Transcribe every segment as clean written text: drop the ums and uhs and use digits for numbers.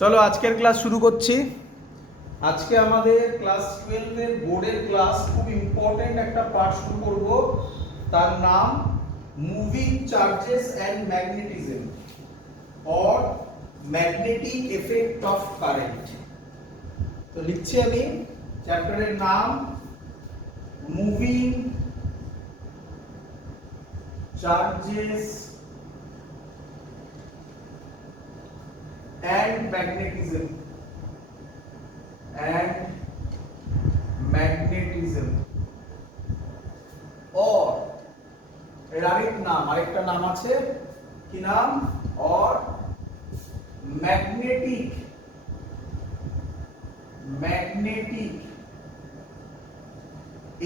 চলো আজকের ক্লাস শুরু করছি। আজকে আমাদের ক্লাস 12 এর বোর্ডের ক্লাস, খুব ইম্পর্টেন্ট একটা পার্ট শুরু করব। তার নাম moving charges and magnetism or magnetic effect of current. তো লিখছি আমি, চ্যাপ্টারের নাম moving charges and magnetism or এর আরেকটা নাম আছে, কি নাম? or magnetic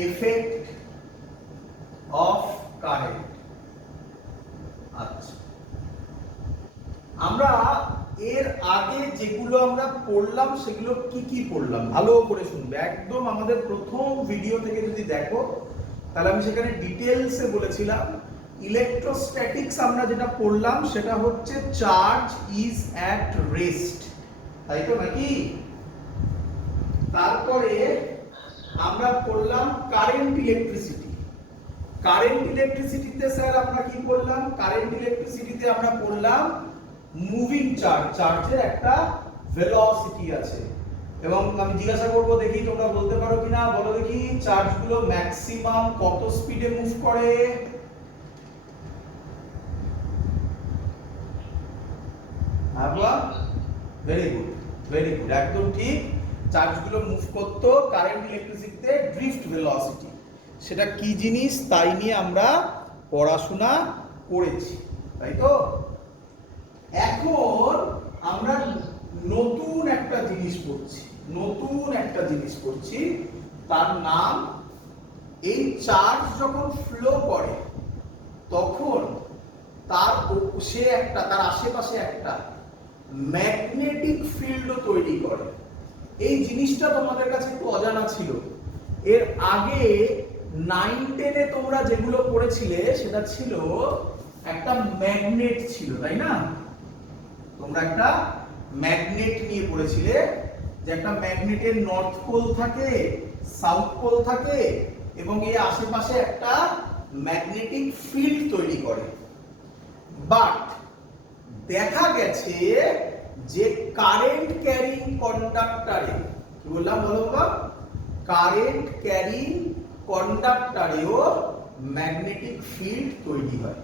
effect of current। আচ্ছা, আমরা এর আগে যেগুলো আমরা পড়লাম সেগুলো কি কি পড়লাম ভালো করে শুনবে, একদম আমাদের প্রথম ভিডিও থেকে যদি দেখো তাহলে আমি সেখানে ডিটেইলসে বলেছিলাম। ইলেকট্রোস্ট্যাটিক্স আমরা যেটা পড়লাম সেটা হচ্ছে চার্জ ইজ অ্যাট রেস্ট, তাই তো নাকি? তারপরে আমরা পড়লাম কারেন্ট ইলেকট্রিসিটি। কারেন্ট ইলেকট্রিসিটিতে স্যার আমরা কি পড়লাম? কারেন্ট ইলেকট্রিসিটিতে আমরা পড়লাম মুভিং চার্জ, চার্জের একটা ভেলোসিটি আছে এবং আমি জিজ্ঞাসা করব, দেখি তোমরা বলতে পারো কিনা, বলো দেখি চার্জগুলো ম্যাক্সিমাম কত স্পিডে মুভ করে? ভেরি গুড, একদম ঠিক। চার্জগুলো মুভ করতো কারেন্ট ইলেকট্রিসিটিতে ড্রিফট ভেলোসিটি। সেটা কি জিনিস তাই নিয়ে আমরা পড়াশোনা করেছি, তাই তো? এখন আমরা নতুন একটা জিনিস পড়ছি, তার নাম, এই চার্জ যখন ফ্লো করে তখন তার আশেপাশে একটা ম্যাগনেটিক ফিল্ড তৈরি করে। এই জিনিসটা তোমাদের কাছে একটু অজানা ছিল। এর আগে 9-10-এ তোমরা যেগুলো পড়েছিলে সেটা ছিল একটা ম্যাগনেট ছিল, তাই না? তোমরা একটা ম্যাগনেট নিয়ে পড়েছিলে, যে একটা ম্যাগনেটের নর্থ পোল থাকে, সাউথ পোল থাকে এবং এর আশেপাশে একটা ম্যাগনেটিক ফিল্ড তৈরি করে। বাট দেখা গেছে যে কারেন্ট ক্যারিং কন্ডাক্টরে, কি বললাম বলো বাবা? কারেন্ট ক্যারিং কন্ডাক্টরেও ম্যাগনেটিক ফিল্ড তৈরি হয়।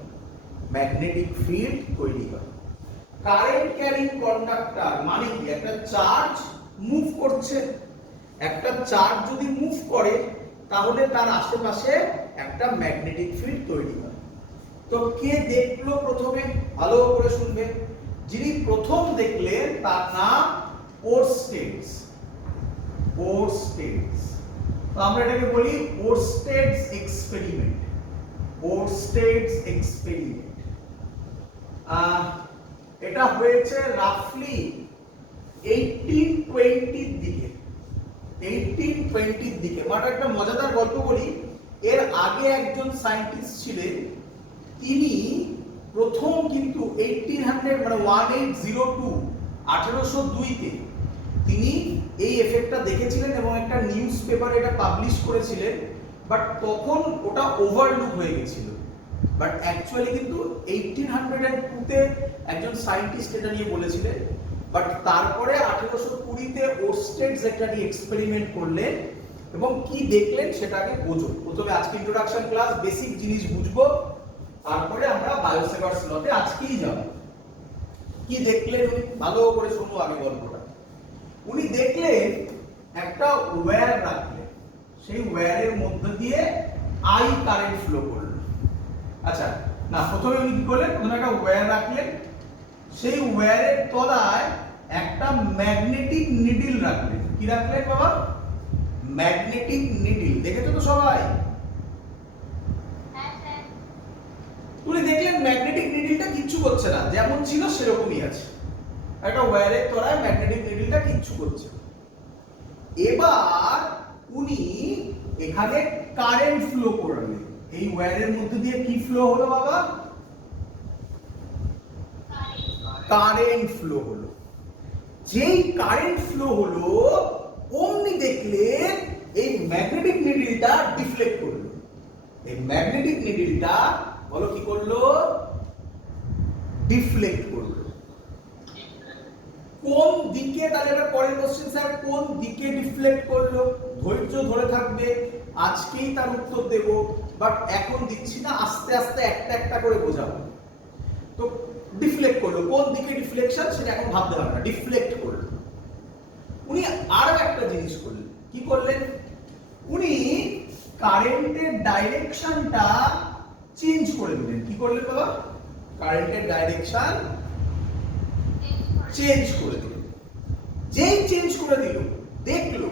কারেন্ট ক্যারিং কন্ডাক্টর মানে কি? একটা চার্জ মুভ করছে, একটা চার্জ যদি মুভ করে তাহলে তার আশেপাশে একটা ম্যাগনেটিক ফিল্ড তৈরি হয়। তো কে দেখলো প্রথমে? ভালো করে শুনবে। যিনি প্রথম দেখলেন তার নাম ওরস্টেডস। তো আমরা এটাকে বলি ওরস্টেডস এক্সপেরিমেন্ট। এটা হয়েছে রাফলি 1820 এর দিকে। মানে একটা মজাদার গল্প বলি, এর আগে একজন সায়েন্টিস্ট ছিলেন, তিনি প্রথম কিন্তু 1802 তিনি এই এফেক্টটা দেখেছিলেন এবং একটা নিউজ পেপারে এটা পাবলিশ করেছিলেন। বাট তখন ওটা ওভারলুক হয়ে গেছিল। বাট অ্যাকচুয়ালি কিন্তু 1802-তে একজন সায়েন্টিস্ট এটা নিয়ে বলেছিলেন। বাট তারপরে 1820-তে ওরস্টেডস এটা নিয়ে এক্সপেরিমেন্ট করলেন এবং কি দেখলেন সেটাকে বোঝো। প্রথমে আজকে ইন্ট্রোডাকশন ক্লাস, বেসিক জিনিস বুঝবো, তারপরে আমরা বায়োসেভার্স লতে আজকেই যাব। কি দেখলেন উনি? ভালো করে শোনো আগে গল্পটা। উনি দেখলেন একটা ওয়্যার রাখলেন, সেই ওয়্যারের মধ্যে দিয়ে আই কারেন্ট ফ্লো করলো। আচ্ছা না, প্রথমে উনি কি করলেন? প্রথমে একটা ওয়্যার রাখলেন, সেই ওয়্যারের তলায় একটা ম্যাগনেটিক নিডল রাখলেন। কি রাখলেন বাবা? Magnetic needle. দেখেছো তো সবাই? উনি দেখলেন ম্যাগনেটিক নিডলটা কিচ্ছু করছে না, যেমন ছিল সেরকমই আছে। একটা ওয়্যারের তলায় ম্যাগনেটিক নিডলটা কিচ্ছু করছে না। এবার উনি এখানে কারেন্ট ফ্লো করলেন। এই ওয়্যারের মধ্যে দিয়ে কি ফ্লো হলো বাবা? কারেন্ট ফ্লো হলো। যেই কারেন্ট ফ্লো হলো অমনি দেখলে এই ম্যাগনেটিক নিডলটা ডিফ্লেক্ট করলো। এই ম্যাগনেটিক নিডলটা বলো কি করলো? ডিফ্লেক্ট করলো। কোন দিকে? তাহলে এটা পরের কোশ্চেন, স্যার কোন দিকে ডিফ্লেক্ট করলো? ধৈর্য ধরে থাকবে, আজকেই তার উত্তর দেব, বাট এখন দিচ্ছি না, আস্তে আস্তে একটা একটা করে বোঝাবো। তো ডিফ্লেক্ট করলো, কোন দিকে ডিফ্লেকশন সেটা এখন ভাবতে হবে না, ডিফ্লেক্ট করলো। উনি আরো একটা জিনিস করলেন, কি করলেন? উনি কারেন্টের ডাইরেকশনটা চেঞ্জ করে দিলেন। কি করলেন বাবা? কারেন্টের ডাইরেকশন চেঞ্জ করে দিল। যেই চেঞ্জ করে দিল, দেখলো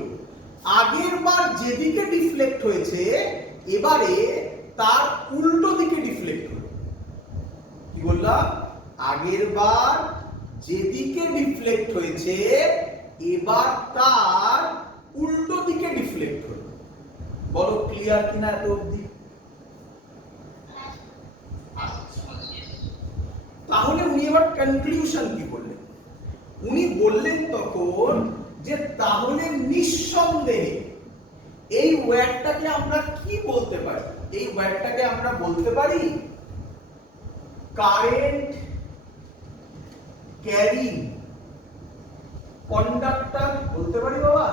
আগের বার যেদিকে ডিফ্লেক্ট হয়েছে এবারে তার উল্টো দিকে ডিফ্লেক্ট হলো। কি বললাম? আগের বার যেদিকে ডিফ্লেক্ট হয়েছে এবার তার উল্টো দিকে ডিফ্লেক্ট হলো। বলো ক্লিয়ার কিনা এত অবধি? তাহলে উনি এবার কনক্লুশন কি বললেন? উনি বললেন তখন যে তাহলে নিঃসন্দেহে এই ওয়্যারটাকে আমরা কি বলতে পারি? এই ওয়্যারটাকে আমরা বলতে পারি কারেন্ট ক্যারিং কন্ডাক্টর বলতে পারি বাবা।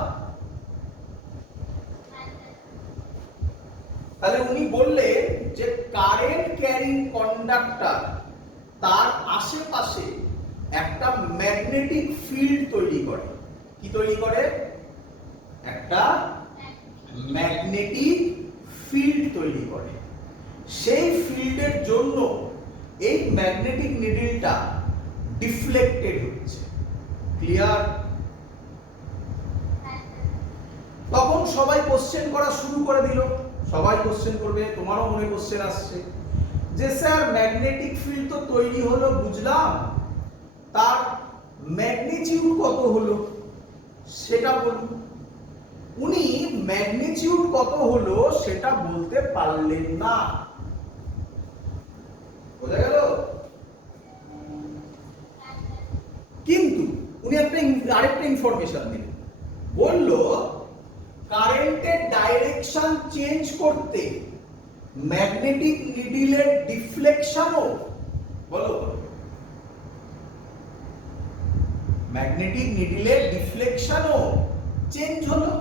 তাহলে উনি বললেন যে কারেন্ট ক্যারিং কন্ডাক্টর তার আশেপাশে একটা ম্যাগনেটিক ফিল্ড তৈরি করে। কি তৈরি করে? একটা ম্যাগনেটিক ফিল্ড তৈরি করে। সেই ফিল্ডের জন্য এই ম্যাগনেটিক নিডলটা ডিফ্লেক্টেড হচ্ছে। ক্লিয়ার? তখন সবাই কোশ্চেন করা শুরু করে দিল। সবাই কোশ্চেন করবে, তোমারও মনে কোশ্চেন আসছে যে স্যার ম্যাগনেটিক ফিল্ড তো তৈরি হলো বুঝলাম, তার ম্যাগনিটিউড কত হলো সেটা বলুন। উনি ম্যাগনিটিউড কত হলো সেটা বলতে পারলেন না। বোঝা গেল? কিন্তু উনি আরেকটা ইনফরমেশন দিলেন, বলল কারেন্টের ডাইরেকশন চেঞ্জ করতে ম্যাগনেটিক নিডলের ডিফ্লেকশনও, বলো ম্যাগনেটিক নিডলের ডিফ্লেকশনও চেঞ্জ হলো।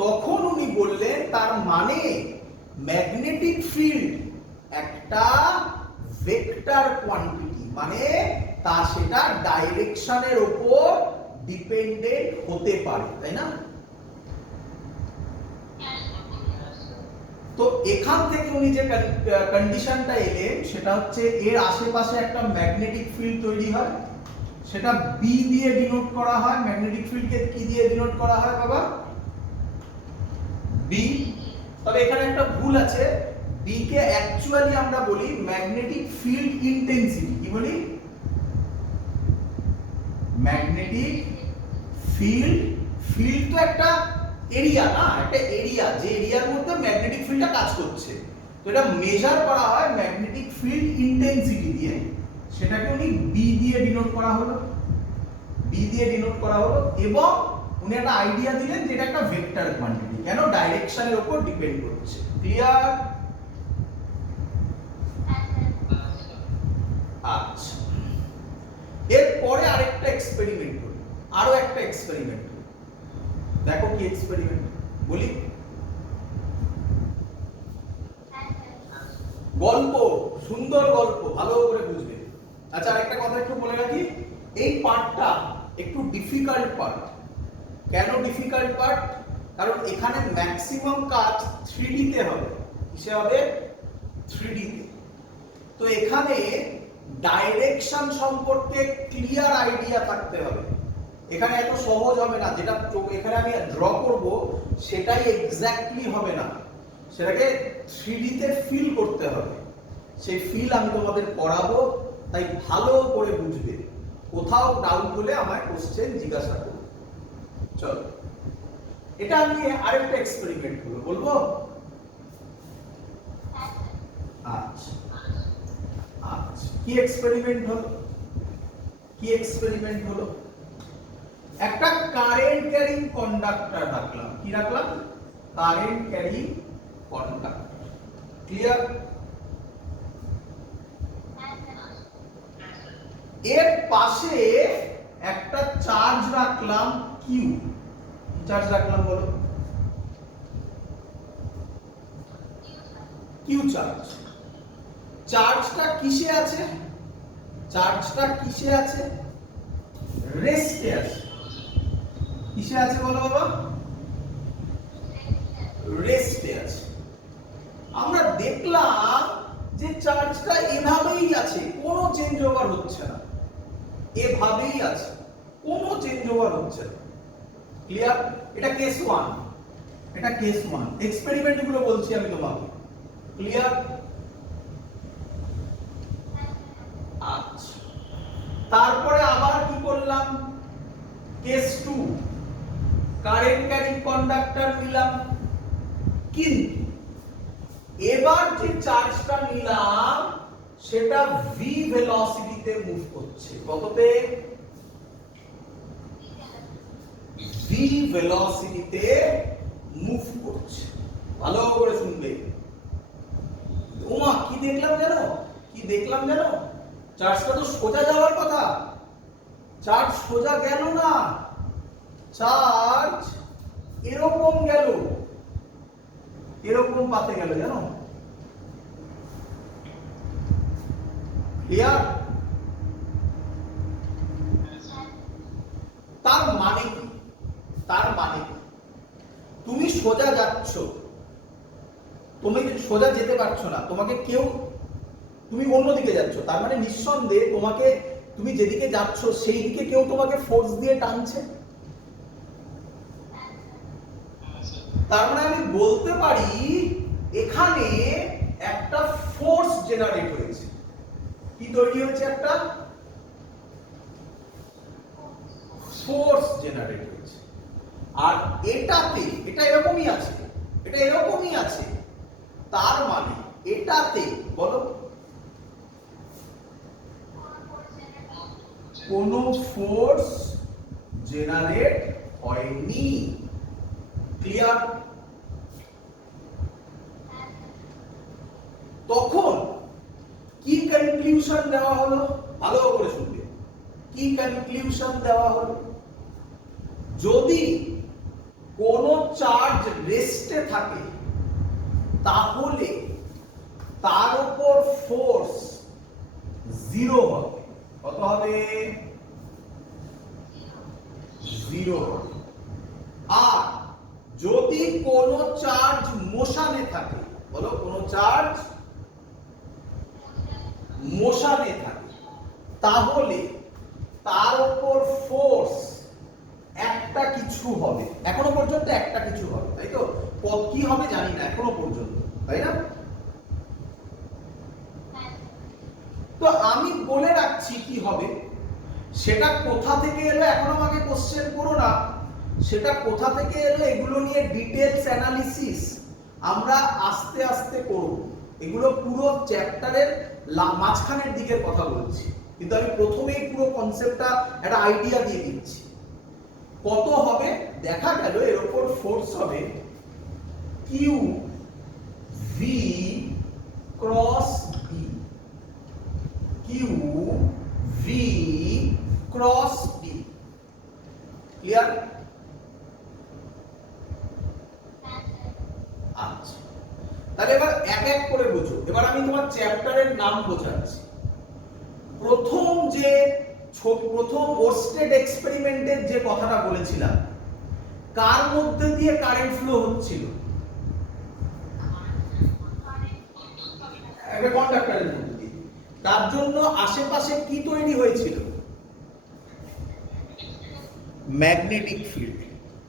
তখন উনি বললেন তার মানে ম্যাগনেটিক ফিল্ড একটা ভেক্টর কোয়ান্টিটি, মানে তা সেটা ডাইরেকশনের উপর ডিপেন্ডেন্ট হতে পারে, তাই না? তো এখান থেকে উনি যে কন্ডিশনটা এলেন সেটা হচ্ছে এর আশেপাশে একটা ম্যাগনেটিক ফিল্ড তৈরি হয়, সেটা বি দিয়ে ডিনোট করা হয়। ম্যাগনেটিক ফিল্ডকে কি দিয়ে ডিনোট করা হয় বাবা? বি। তবে এখানে একটা ভুল আছে, বি কে অ্যাকচুয়ালি আমরা বলি ম্যাগনেটিক ফিল্ড ইন্টেন্সিটি। কি বলি? Magnetic field. ফিল্ড তো একটা এরিয়া না, একটা এরিয়া, যে এরিয়ার মধ্যে ম্যাগনেটিক ফিল্ডটা কাজ করছে। তো এটা মেজার করা হয় ম্যাগনেটিক ফিল্ড ইন্টেন্সিটি দিয়ে, সেটাকে উনি বি দিয়ে ডিনোট করা হলো। বি দিয়ে ডিনোট করা হলো এবং উনি একটা আইডিয়া দিলেন যে এটা একটা ভেক্টর কোয়ান্টিটি, কেন? ডাইরেকশনের উপর ডিপেন্ড করছে। ক্লিয়ার? আচ্ছা, এরপরে আরেকটা এক্সপেরিমেন্ট হলো, আরো একটা এক্সপেরিমেন্ট হলো। দেখো কি এক্সপেরিমেন্ট বলি? গল্প, সুন্দর গল্প, ভালো করে বুঝবে। আচ্ছা, আরেকটা কথা একটু বলে রাখি, এই পার্টটা একটু ডিফিকাল্ট পার্ট। কেন ডিফিকাল্ট পার্ট? কারণ এখানে ম্যাক্সিমাম কাজ 3D তে হবে। কিসে হবে? 3D তে। তো এখানে ডাইরেকশন সম্পর্কে ক্লিয়ার আইডিয়া থাকতে হবে। এখানে এত সহজ হবে না, যেটা এখানে আমি ড্র করব সেটাই এক্স্যাক্টলি হবে না, সেটাকে 3D তে ফিল করতে হবে। সেই ফিল আমি তোমাদের করাবো, তাই ভালো করে বুঝবে। কোথাও ডাউট হলে আমায় কোশ্চেন জিজ্ঞাসা করো। চলো, এটা আমি আরেকটা এক্সপেরিমেন্ট করব, বলবো? আচ্ছা আচ্ছা, কি এক্সপেরিমেন্ট হলো কি এক্সপেরিমেন্ট হলো? একটা কারেন্ট ক্যারিং কন্ডাক্টর রাখলাম। কি রাখলাম? Current carrying conductor. ক্লিয়ার? এর পাশে একটা চার্জ রাখলাম কিউ। কি চার্জ রাখলাম বলো? Q charge. চার্জটা কিসে আছে? চার্জটা কিসে আছে? রেস্টে আছে। কিসে আছে বলো বাবা? রেস্টে আছে। আমরা দেখলাম যে চার্জটা এভাবেই আছে, কোনো চেঞ্জ ওভার হচ্ছে না। এভাবেই আছে, কোনো চেঞ্জ ওভার হচ্ছে না। ক্লিয়ার? এটা কেস 1। এটা কেস 1। এক্সপেরিমেন্ট গুলো বলছি আমি তোমাকে। ক্লিয়ার? আচ্ছা, তারপরে আবার কি করলাম? কেস 2, কারেন্ট ক্যারিং কন্ডাক্টর নিলাম, কিন্তু এবার যে চার্জটা নিলাম সেটা ভি ভেলোসিটিতে মুভ করছে। কততে? ভি ভেলোসিটিতে মুভ করছে। ভালো করে শুনবে। ওমা, কি দেখলাম জানো? কি দেখলাম জানো? চার্জটা তো সোজা যাওয়ার কথা, চার্জ সোজা গেল না, চার্জ এরকম গেল, এরকম পাতে গেল, জানো? ক্লিয়ার? তার মানে কি? তার মানে কি? তুমি সোজা যাচ্ছ, তুমি সোজা যেতে পারছো না, তোমাকে কেউ, তুমি অন্যদিকে যাচ্ছ, তার মানে নিঃসন্দেহে তোমাকে, তুমি যেদিকে যাচ্ছ সেই দিকে কেউ তোমাকে ফোর্স দিয়ে টানছে। তার মানে আমি বলতে পারি এখানে একটা ফোর্স জেনারেট হয়েছে। কি তৈরি হয়েছে? একটা ফোর্স জেনারেট হয়েছে। আর এটাতে, এটা এরকমই আছে, এটা এরকমই আছে, তার মানে এটাতে বলো কোনো ফোর্স জেনারেট হয়নি। ক্লিয়ার? তখন কি কনক্লুশন দেওয়া হলো? ভালো করে শুনবে। কি কনক্লুশন দেওয়া হলো? যদি কোনো চার্জ রেস্টে থাকে তাহলে তার উপর ফোর্স জিরো হবে। কত হবে? জিরো হবে। আর যদি কোনো চার্জ মোশনে থাকে, বলো কোনো চার্জ মোশনে থাকে, তাহলে তার উপর ফোর্স একটা কিছু হবে। এখনো পর্যন্ত একটা কিছু হবে, তাই তো? কি হবে জানি না এখনো পর্যন্ত, তাই না? তো আমি বলে রাখছি কি হবে। সেটা কোথা থেকে এলো এখন আমাকে কোশ্চেন করো না, সেটা কোথা থেকে এলো এগুলো নিয়ে ডিটেইলস অ্যানালিসিস আমরা আস্তে আস্তে করব। এগুলো পুরো চ্যাপ্টারের মাঝখানের দিকের কথা বলছি, কিন্তু আমি প্রথমেই পুরো কনসেপ্টটা একটা আইডিয়া দিয়ে দিচ্ছি। কত হবে? দেখা গেল এর উপর ফোর্স হবে Q V cross B. Q V cross B. Clear? আচ্ছা, তাহলে এবার এক এক করে বুঝো। এবার আমি তোমার চ্যাপ্টারের নাম বোঝাচ্ছি। প্রথম ওরস্টেড এক্সপেরিমেন্টের যে কথাটা বলেছিলাম, কার মধ্যে দিয়ে কারেন্ট ফ্লো হচ্ছিল? একটা কন্ডাক্টরের মধ্যে দিয়ে। তার জন্য আশেপাশে কি তৈরি হয়েছিল? Magnetic field.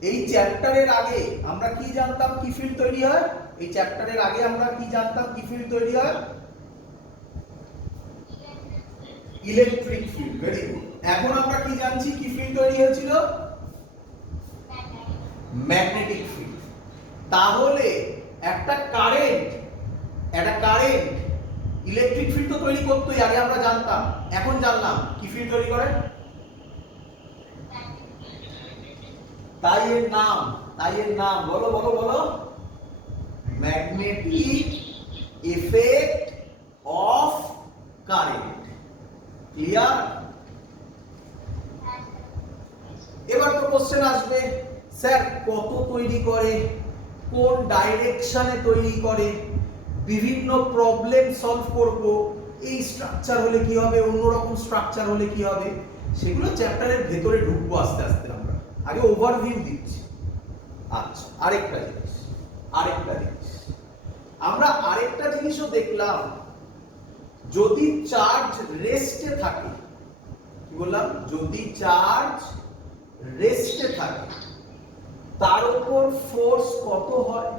এই চ্যাপ্টারের আগে আমরা কি জানতাম কি ফিল্ড তৈরি হয়? এই চ্যাপ্টারের আগে আমরা কি জানতাম কি ফিল্ড তৈরি হয়? Electric field. Very good. এখন আমরা কি জানছি কি ফিল্ড তৈরি হয়েছিল? Magnetic field. তাহলে একটা কারেন্ট ইলেকট্রিক ফিল্ড তো তৈরি করতোই, আগে আমরা জানতাম। এখন জানলাম কি ফিল্ড তৈরি করে? তাই এর নাম বলো বলো বলো magnetic effect of current. Clear? এবার তো কোশ্চেন আসবে, স্যার কত তৈরি করে, কোন ডাইরেকশনে তৈরি করে, বিভিন্ন প্রবলেম সলভ করব, এই স্ট্রাকচার হলে কি হবে, অন্যরকম স্ট্রাকচার হলে কি হবে, সেগুলো চ্যাপ্টারের ভেতরে ঢুকবো আস্তে আস্তে। আমরা আগে ওভারভিউ দিচ্ছি। আচ্ছা, আরেকটা জিনিস আমরা আরেকটা জিনিসও দেখলাম, যদি চার্জ রেস্টে থাকে, কি বললাম, যদি চার্জ রেস্টে থাকে তার উপর ফোর্স কত হয়?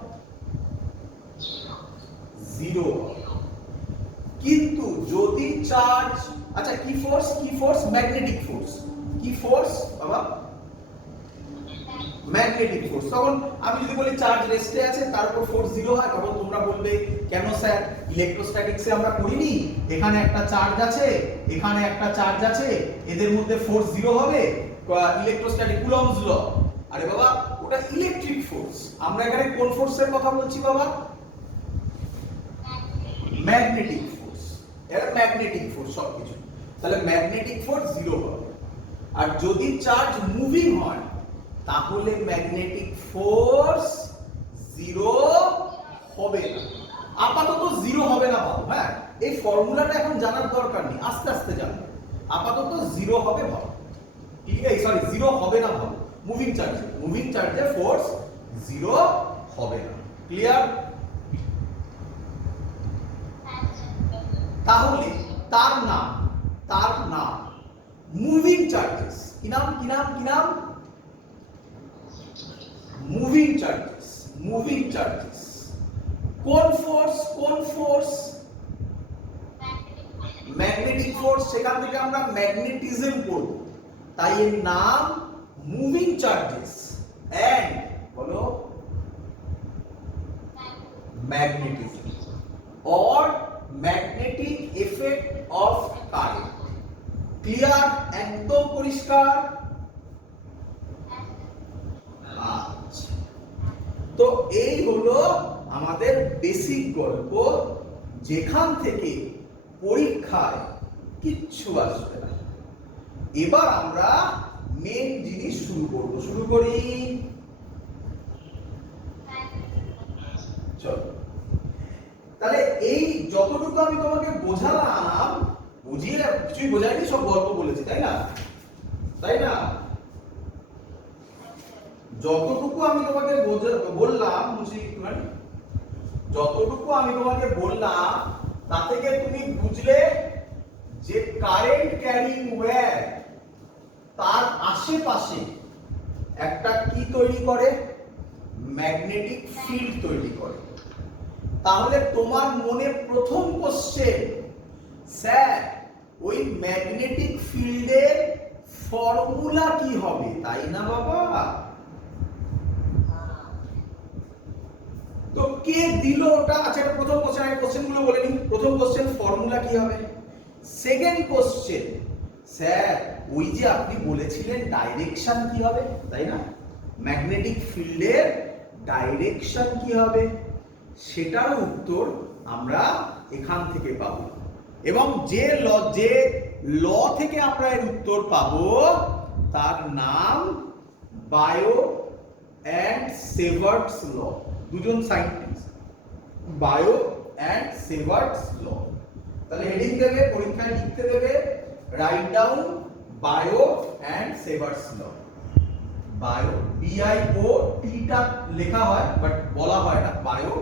0। কিন্তু যদি চার্জ, আচ্ছা কি ফোর্স? Magnetic force. কি ফোর্স বাবা? Magnetic force. তখন আমি যদি বলি চার্জ রেস্টে আছে তার উপর ফোর্স 0 হয়, তখন তোমরা বলবে কেন স্যার ইলেকট্রোস্ট্যাটিক্সে আমরা পড়িনি, এখানে একটা চার্জ আছে, এখানে একটা চার্জ আছে, এদের মধ্যে ফোর্স 0 হবে, ইলেকট্রোস্ট্যাটিক কুলম্বস ল। আরে বাবা ওটা ইলেকট্রিক ফোর্স, আমরা এখানে কোন ফোর্সের কথা বলছি বাবা? Magnetic force. এটা ম্যাগনেটিক ফোর্স সবকিছু। তাহলে ম্যাগনেটিক ফোর্স 0 হবে। আর যদি চার্জ মুভিং হয় তাহলে ম্যাগনেটিক ফোর্স 0 হবে না। আপাতত 0 হবে না ভাবো। হ্যাঁ, এই ফর্মুলাটা এখন জানার দরকার নেই, আস্তে আস্তে জানবে। আপাতত 0 হবে ভাবো। ঠিক আছে, সরি 0 হবে না ভাবো। মুভিং চার্জে ফোর্স 0 হবে না। ক্লিয়ার? তাহলে তার নাম মুভিং চার্জেস। কি নাম? Moving charges. কোন ফোর্স? Magnetic force. সেখান থেকে আমরা ম্যাগনেটিজম করব, তাই এর নাম মুভিং চার্জেস। এন্ড বলো magnetism or magnetic effect of current. Clear? একদম পরিষ্কার? আচ্ছা, তো এই হলো আমাদের বেসিক গল্প, যেখান থেকে পরীক্ষায় কিচ্ছু আসবে না। এবার আমরা মেন জিনিস শুরু করি। চলো, তাহলে এই যতটুকু আমি তোমাকে বোঝালাম, বুঝিয়ে কিছুই বোঝাইনি, সব গল্প বলেছি, তাই না? যতটুকু আমি তোমাকে বললাম, যতটুকু আমি তোমাকে বললাম তা থেকে তুমি বুঝলে যে কারেন্ট ক্যারিং ওয়্যার তার আশেপাশে একটা কি তৈরি করে? ম্যাগনেটিক ফিল্ড তৈরি করে। তাহলে তোমার মনে প্রথম কোশ্চেন, স্যার ওই ম্যাগনেটিক ফিল্ডের ফর্মুলা কি হবে, তাই না বাবা? তো কে দিল ওটা? আচ্ছা, এটা প্রথম কোশ্চেন। আমি কোশ্চেনগুলো বলে নিই। প্রথম কোশ্চেন, ফর্মুলা কি হবে। সেকেন্ড কোশ্চেন, স্যার ওই যে আপনি বলেছিলেন ডাইরেকশন কি হবে, তাই না? ম্যাগনেটিক ফিল্ডের ডাইরেকশন কি হবে, সেটার উত্তর আমরা এখান থেকে পাবো। এবং যে ল থেকে আমরা এর উত্তর পাবো তার নাম বায়ো অ্যান্ড সেভার্টস ল। দুজন scientist, Biot and Savart's law. তাহলে হেডিং দেবে, পরীক্ষায় লিখতে দেবে, write down Biot and Savart's law. Biot, BIO, টা লেখা হয় বাট বলা হয় না, Biot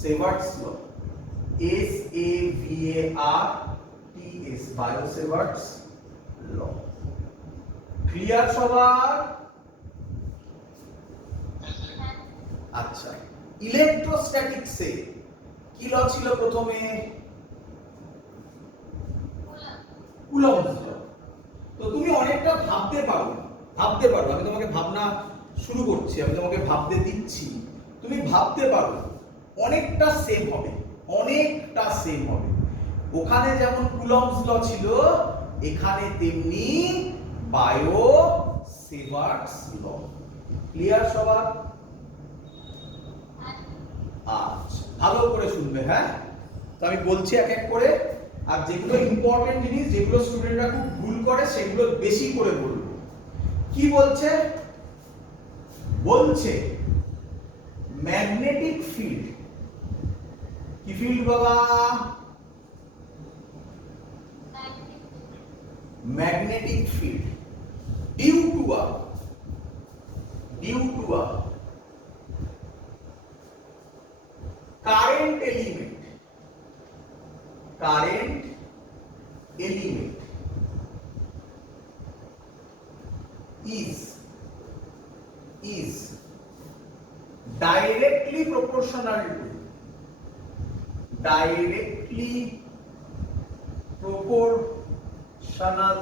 Savart's law, SAVARTS, Biot Savart's law. Clear সবার? আচ্ছা, ইলেকট্রোস্ট্যাটিক্সে কি ল ছিল প্রথমে? Coulomb's law. তো তুমি অনেকটা ভাবতে পারো। আমি তোমাকে ভাবনা শুরু করছি, আমি তোমাকে ভাবতে দিচ্ছি। তুমি ভাবতে পারো অনেকটা সেম হবে। ওখানে যেমন কুলম্বস ল ছিল, এখানে তেমনি বায়ো সেভার্টস ল। ক্লিয়ার সবার? আচ্ছা, ভালো করে শুনবে, হ্যাঁ? তো আমি বলছি এক এক করে, আর যেগুলো ইম্পর্টেন্ট জিনিস, যেগুলো স্টুডেন্টরা খুব ভুল করে, সেগুলো বেশি করে বলবো। কি বলছে? বলছে ম্যাগনেটিক ফিল্ড। কি ফিল্ড বাবা? Magnetic field due to a current element is directly proportional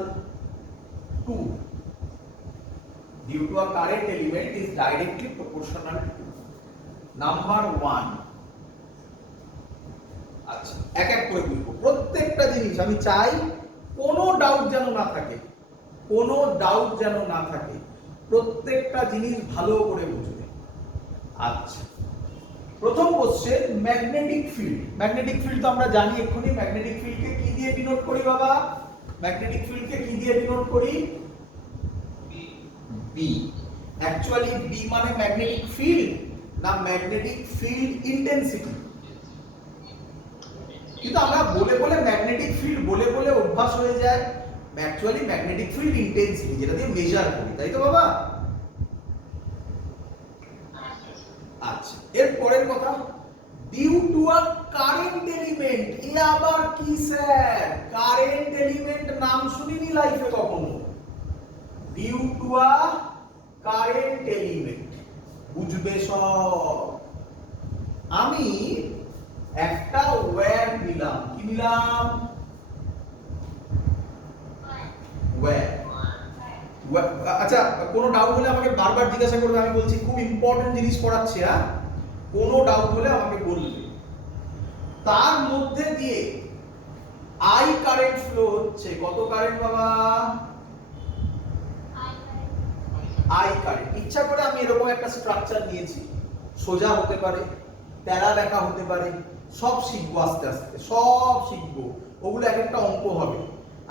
to due to a current element is directly proportional to number 1। আচ্ছা, এক এক করে বুঝবো প্রত্যেকটা জিনিস। আমি চাই কোনো ডাউট যেন না থাকে, প্রত্যেকটা জিনিস ভালো করে বুঝবে। আচ্ছা, প্রথম question, magnetic field. Magnetic field তো আমরা জানি এক্ষুনি। ম্যাগনেটিক ফিল্ডকে কি দিয়ে ডিনোট করি বাবা? ম্যাগনেটিক ফিল্ডকে কি দিয়ে ডিনোট করি? বি। অ্যাকচুয়ালি বি মানে ম্যাগনেটিক ফিল্ড না ম্যাগনেটিক ফিল্ড ইন্টেন্সিটি? কিন্তু আমরা বলে বলে ম্যাগনেটিক ফিল্ড বলে বলে অভ্যাস হয়ে যায়। অ্যাকচুয়ালি ম্যাগনেটিক ফিল্ড ইন্টেন্সিটি, যেটা দিয়ে মেজার করি, তাই তো বাবা? আচ্ছা, এর পরের কথা, due to a current element. এ আবার কি স্যার? কারেন্ট এলিমেন্ট নাম শুনিনি লাইফে কখনো। Due to a current element, বুঝবে সব। আমি একটা ওয়্যার নিলাম। কি নিলাম? ওয়্যার। আচ্ছা, কোনো ডাউট হলে আমাকে বারবার জিজ্ঞাসা করবে, আমি বলছি খুব ইম্পর্টেন্ট জিনিস পড়াচ্ছি, হ্যাঁ? কোনো ডাউট হলে আমাকে বলবে। তার মধ্যে দিয়ে আই কারেন্ট ফ্লো হচ্ছে। কত কারেন্ট বাবা? I current. ইচ্ছা করে আমি এরকম একটা স্ট্রাকচার নিয়েছি। সোজা হতে পারে, তেরা দেখা হতে পারে, সব শিখবো আস্তে আস্তে, সব শিখবো। ওগুলো এক একটা অঙ্ক হবে।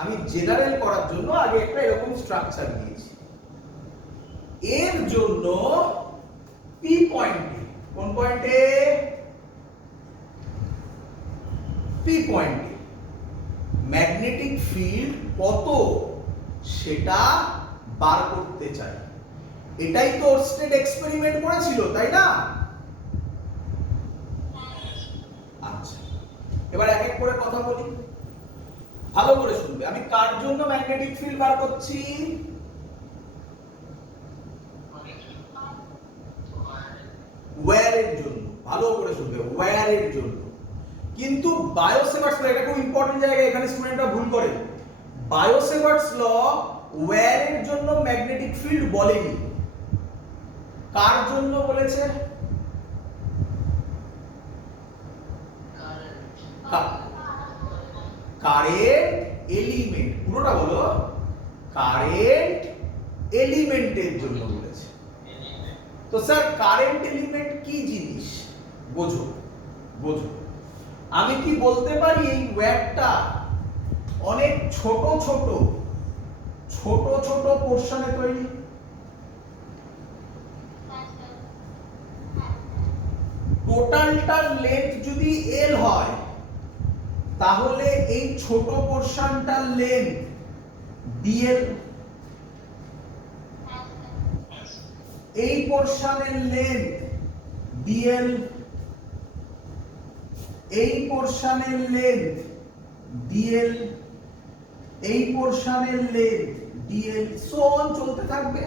আমি জেনারেল করার জন্য আগে একটা এরকম স্ট্রাকচার নিয়েছি। এর জন্য পি পয়েন্টে, কোন পয়েন্টে? পি পয়েন্টে ম্যাগনেটিক ফিল্ড কত সেটা বার করতে চাই। এটাই তো ওরস্টেড এক্সপেরিমেন্ট করেছিল, তাই না? আচ্ছা, এবার এক এক করে কথা বলি, ভালো করে শুনবে। আমি কার জন্য ম্যাগনেটিক ফিল্ড বার করছি? ওয়্যারের জন্য। ভালো করে শুনবে, ওয়্যারের জন্য। কিন্তু বায়োসেভার্টস ল, এটা খুব ইম্পর্টেন্ট জায়গা, এখানে স্টুডেন্টরা ভুল করে। বায়োসেভার্টস ল ওয়্যারের জন্য ম্যাগনেটিক ফিল্ড বলেনি। কার জন্য বলেছে? Current element. পুরোটা বলো। কারেন্ট এলিমেন্টের জন্য বলেছে। তো স্যার কারেন্ট এলিমেন্ট কি জিনিস? বোঝো, আমি কি বলতে পারি এই ওয়্যারটা অনেক ছোট ছোট পোরশনে তৈরি? টোটালটার লেন্থ যদি এল হয়, তাহলে এই ছোট পোরশনটার লেন্থ ডিএল, এই পোরশনের লেন্থ ডিএল, এই পোরশনের লেন্থ ডিএল, এই পোরশনের লেন্থ ডিএল, সো অন চলতে থাকবে।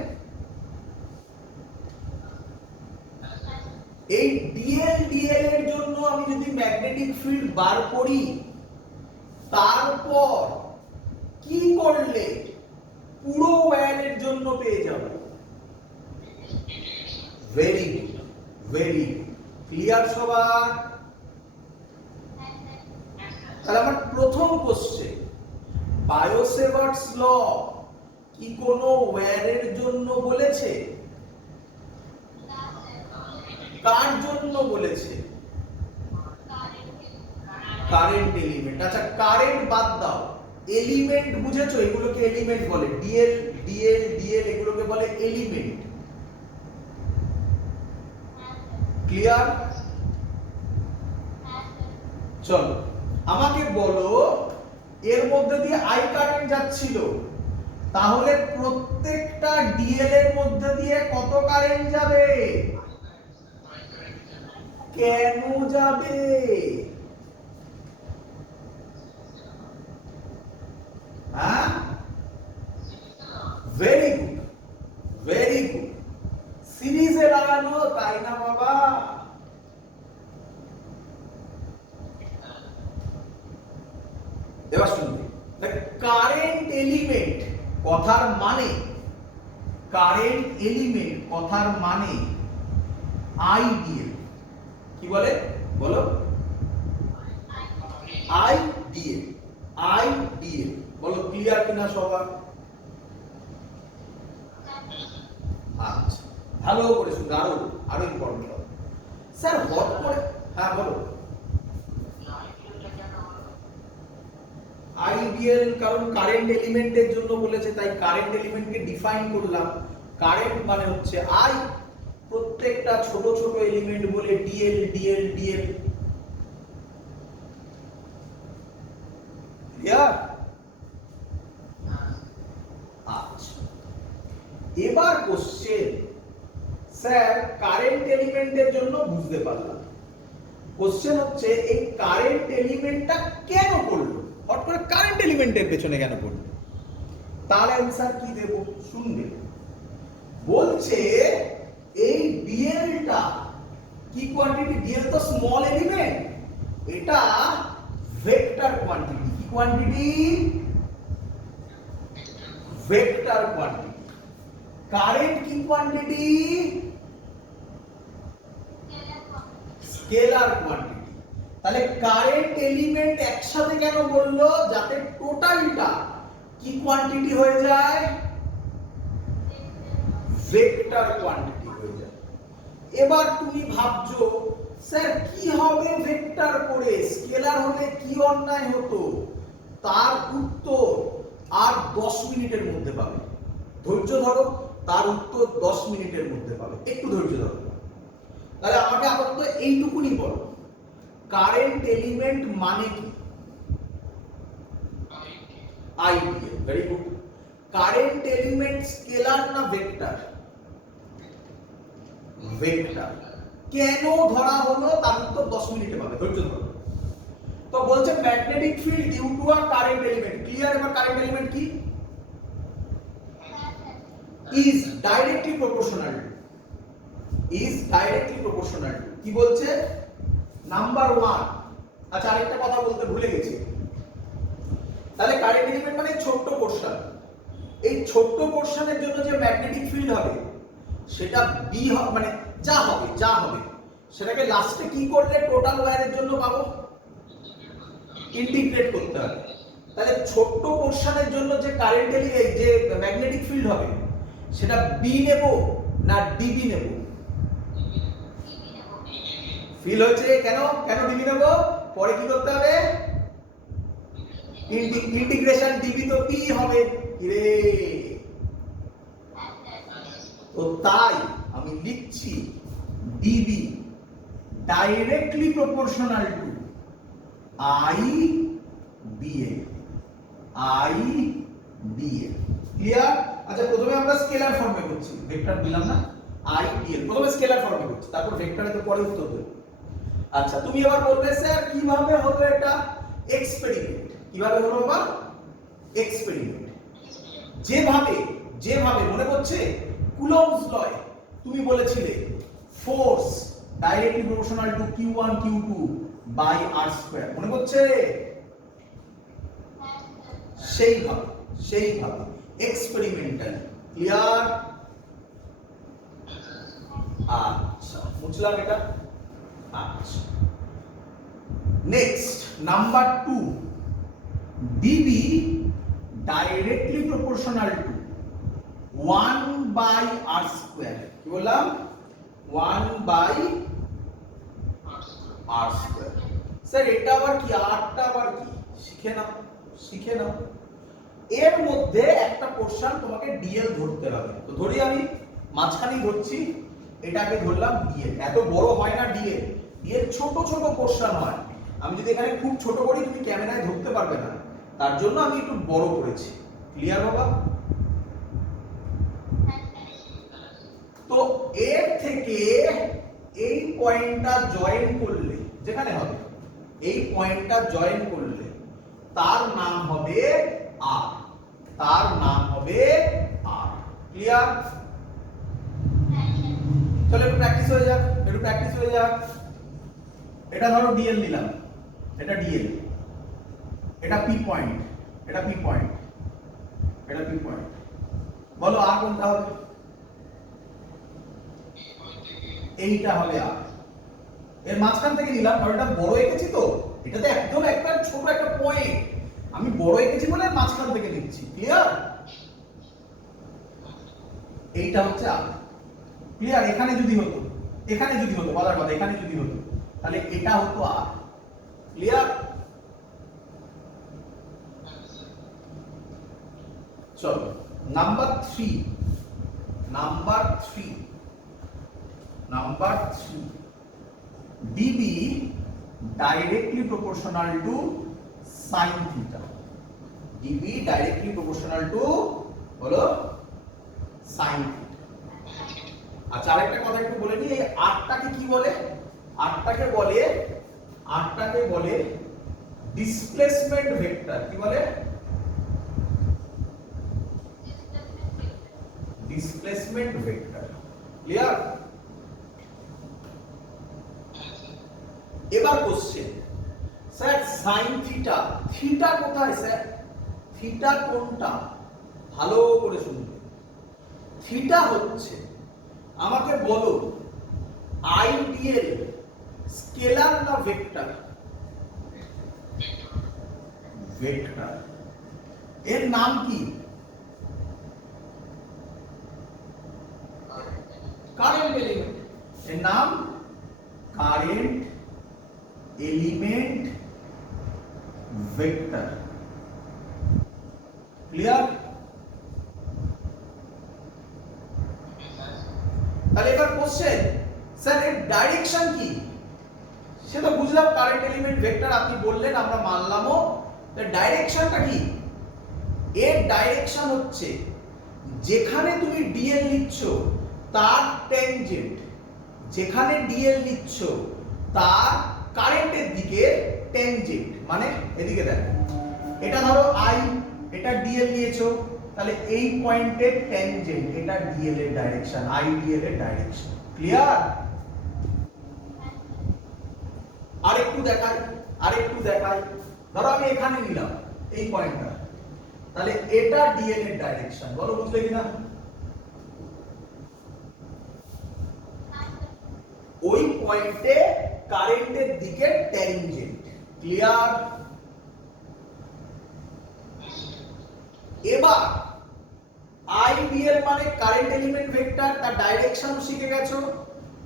এই ডিএল এর জন্য আমি যদি ম্যাগনেটিক ফিল্ড বার করি, তারপর কি করলে পুরো ওয়্যারের জন্য পেয়ে যাব? ভেরি গুড, ক্লিয়ার সবার? তাহলে আমার প্রথম কোশ্চেন, বায়োসেভার্টস ল কি কোনো ওয়্যারের জন্য বলেছে? কার জন্য বলেছে? Current element. আচ্ছা কারেন্ট বাদ দাও, এলিমেন্ট বুঝেছো? এগুলোকে এলিমেন্ট বলে, ডিএল ডিএল ডিএল এগুলোকে বলে এলিমেন্ট। ক্লিয়ার? চলো আমাকে বলো, এর মধ্যে দিয়ে আই কারেন্ট যাচ্ছিল, তাহলে প্রত্যেকটা ডিএল এর মধ্যে দিয়ে কত কারেন্ট যাবে? কেন যাবে? হ্যাঁ, ভেরি গুড, ভেরি গুড। সিরিজে লাগানো, তাই না বাবা? এবার শুনবে, কারেন্ট এলিমেন্ট কথার মানে, কারেন্ট এলিমেন্ট কথার মানে আইডিএল। কি বলে বলো? IDL, IDL. বলো ক্লিয়ার কিনা সবার? আচ্ছা ভালো করে শুনতে, আরো আরো ইম্পর্টেন্ট হবে স্যার। হট করে, হ্যাঁ বলো। আইডিয়াল কারণ কারেন্ট এলিমেন্টের জন্য বলেছে, তাই কারেন্ট এলিমেন্টকে ডিফাইন করলাম। কারেন্ট মানে হচ্ছে আই, প্রত্যেকটা ছোট ছোট এলিমেন্ট বলে ডিএল ডিএল ডিএল। ক্লিয়ার? আচ্ছা এবার কোশ্চেন, স্যার কারেন্ট এলিমেন্টের জন্য বুঝতে পারলাম, কোশ্চেন হচ্ছে এই কারেন্ট এলিমেন্টটা কেন পড়লো, হট করে কারেন্ট এলিমেন্টের পেছনে কেন পড়লো? তার অ্যান্সার কি দেব শুনবে। বলছে এই ডিএলটা কি কোয়ান্টিটি? ডিএল তো স্মল এলিমেন্ট, এটা ভেক্টর কোয়ান্টিটি। কি কোয়ান্টিটি? Vector quantity. কারেন্ট কি কোয়ান্টিটি? Scalar quantity. তাহলে কারেন্ট এলিমেন্ট একসাথে কেন বললো? যাতে টোটালটা কি কোয়ান্টিটি হয়ে যায়? ভেক্টর কোয়ান্টিটি হয়ে যায়। এবার তুমি ভাবছো স্যার কি হবে ভেক্টর করে, স্কেলার হলে কি অন্যায় হতো? তার উত্তর আর 10 মিনিটের মধ্যে পাবে। ধৈর্য ধরো, তার উত্তর 10 মিনিটের মধ্যে পাবে, একটু ধৈর্য ধরো। তাহলে আমাকে আপাতত এইটুকুনি বলো, কারেন্ট এলিমেন্ট মানে কি? Ideal, very good. Current element scalar না ভেক্টর? ভেক্টর। কেন ধরা হলো তার উত্তর 10 মিনিটে পাবে, ধৈর্য ধরো। তো বলছে magnetic field due to a current element. Clear? এবার কারেন্ট এলিমেন্ট কি? is directly proportional to, is directly proportional to। কি বলছে? নাম্বার 1। আচ্ছা আরেকটা কথা বলতে ভুলে গেছি, তাহলে কারেন্ট এলিমেন্ট মানে ছোট্ট পোরশন। এই ছোট্ট পোরশনের জন্য যে ম্যাগনেটিক ফিল্ড হবে সেটা বি মানে যা হবে সেটাকে লাস্টে কি করলে টোটাল ওয়্যারের জন্য পাবো? ইন্টিগ্রেট করতে হবে। তাহলে ছোট্ট পোরশনের জন্য যে কারেন্ট এলিমেন্ট যে ম্যাগনেটিক ফিল্ড হবে সেটা বি নেব না ডিবি নেব? ফিল হচ্ছে? কেন কেন ডিবি নেব? পরে কি করতে হবে? ইন্টিগ্রেশন ডিবি তো পি হবে। রে তো তাই আমি লিখছি DB directly proportional to I BL, I BL. Clear? আচ্ছা প্রথমে আমরা স্কেলার ফর্মে করছি, ভেক্টর দিলাম না, আই ডিএল। প্রথমে স্কেলার ফর্মে করছি, তারপর ভেক্টরে তো পরে উত্তর দেব। আচ্ছা তুমি এবার বলবে স্যার কিভাবে হলো এটা? এক্সপেরিমেন্ট। কিভাবে হলো বাবা? এক্সপেরিমেন্ট। যেভাবে মনে করছে কুলম্বস লয় তুমি বলেছিলে force directly proportional to q1 q2 by r², মনে করছে? সেইভাবে এক্সপেরিমেন্টাল। ক্লিয়ার? আচ্ছা বুঝলাম এটা। আচ্ছা next number 2, dB directly proportional to 1 by r²। কি বললাম? 1 বাই r স্কয়ার। স্যার এটা আবার কি, rটা আবার কি শিখে নাও। এর মধ্যে একটা পোরশন তোমাকে dl ধরতে হবে। তো ধরি আমি মাঝখানেই ধরছি, এটাকে ধরলাম dl। এত বড় হয় না dl, ছোট ছোট পোরশন হয়। আমি যদি এখানে খুব ছোট করি তুমি ক্যামেরায় ধরতে পারবে না, তার জন্য আমি একটু বড় করেছি। ক্লিয়ার বাবা? তো এর থেকে এই পয়েন্টটা জয়েন করলে, যেখানে হবে এই পয়েন্টটা জয়েন করলে তার নাম হবে r, তার নাম হবে r। ক্লিয়ার? চলো একটু প্র্যাকটিস হয়ে যাক। এটা ধরো dl নিলাম, এটা dl, এটা p পয়েন্ট, এটা p পয়েন্ট, এটা p পয়েন্ট। বলো আর কোনটা হবে? এইটা হবে আর। এর মাঝখান থেকে নিলাম কারণ এটা বড় এঁকেছি, তো এটাতে একদম একটা ছোট একটা পয়েন্ট, আমি বড় এঁকেছি বলে মাঝখান থেকে নিচ্ছি। ক্লিয়ার? এইটা হচ্ছে আর। ক্লিয়ার? এখানে যদি হতো বলার কথা, এখানে যদি হতো তাহলে এটা হতো আর। ক্লিয়ার? চলো number 3, dB directly proportional to sin theta, dB directly proportional to হলো sin theta। আচ্ছা আরেকটা কথা একটু বলে নিই, এই আরটাকে কি বলে? আরটাকে বলে ডিসপ্লেসমেন্ট ভেক্টর। কি বলে? Displacement vector. ক্লিয়ার? এবার question, sir sin theta, theta কোথায় স্যার? থিটা কোনটা? ভালো করে শুনবে। থিটা হচ্ছে, আমাকে বলো আইডিয়াল স্কেলার না ভেক্টর? ভেক্টর। এর নাম কি? Current element. এর নাম কারেন্ট এলিমেন্ট ভেক্টর। ক্লিয়ার? তাহলে এবার কোশ্চেন, স্যার এর ডাইরেকশন কি? সে তো বুঝলাম কারেন্ট এলিমেন্ট ভেক্টর, আপনি বললেন, আমরা মানলামও। এর ডাইরেকশনটা কি? এর ডাইরেকশন হচ্ছে যেখানে তুমি ডিএল নিচ্ছ তার ট্যানজেন্ট, যেখানে ডিএল নিচ্ছ তার কারেন্টের দিকে ট্যানজেন্ট, মানে এদিকে দেখো, এটা ধরো আই, এটা ডিএল নিয়েছো, তাহলে এই পয়েন্টের ট্যানজেন্ট, এটা ডিএল এর ডাইরেকশন, আই ডিএল এর ডাইরেকশন। ক্লিয়ার? আরেকটু দেখাই, ধরো আমি এখানে নিলাম এই পয়েন্টটা, তাহলে এটা ডিএল এর ডাইরেকশন। বলো বুঝলে কিনা? ওই পয়েন্টে কারেন্টের দিকে ট্যানজেন্ট। ক্লিয়ার? এবার আইডিয়াল মানে কারেন্ট এলিমেন্ট ভেক্টর, তার ডাইরেকশন শিখে গেছো,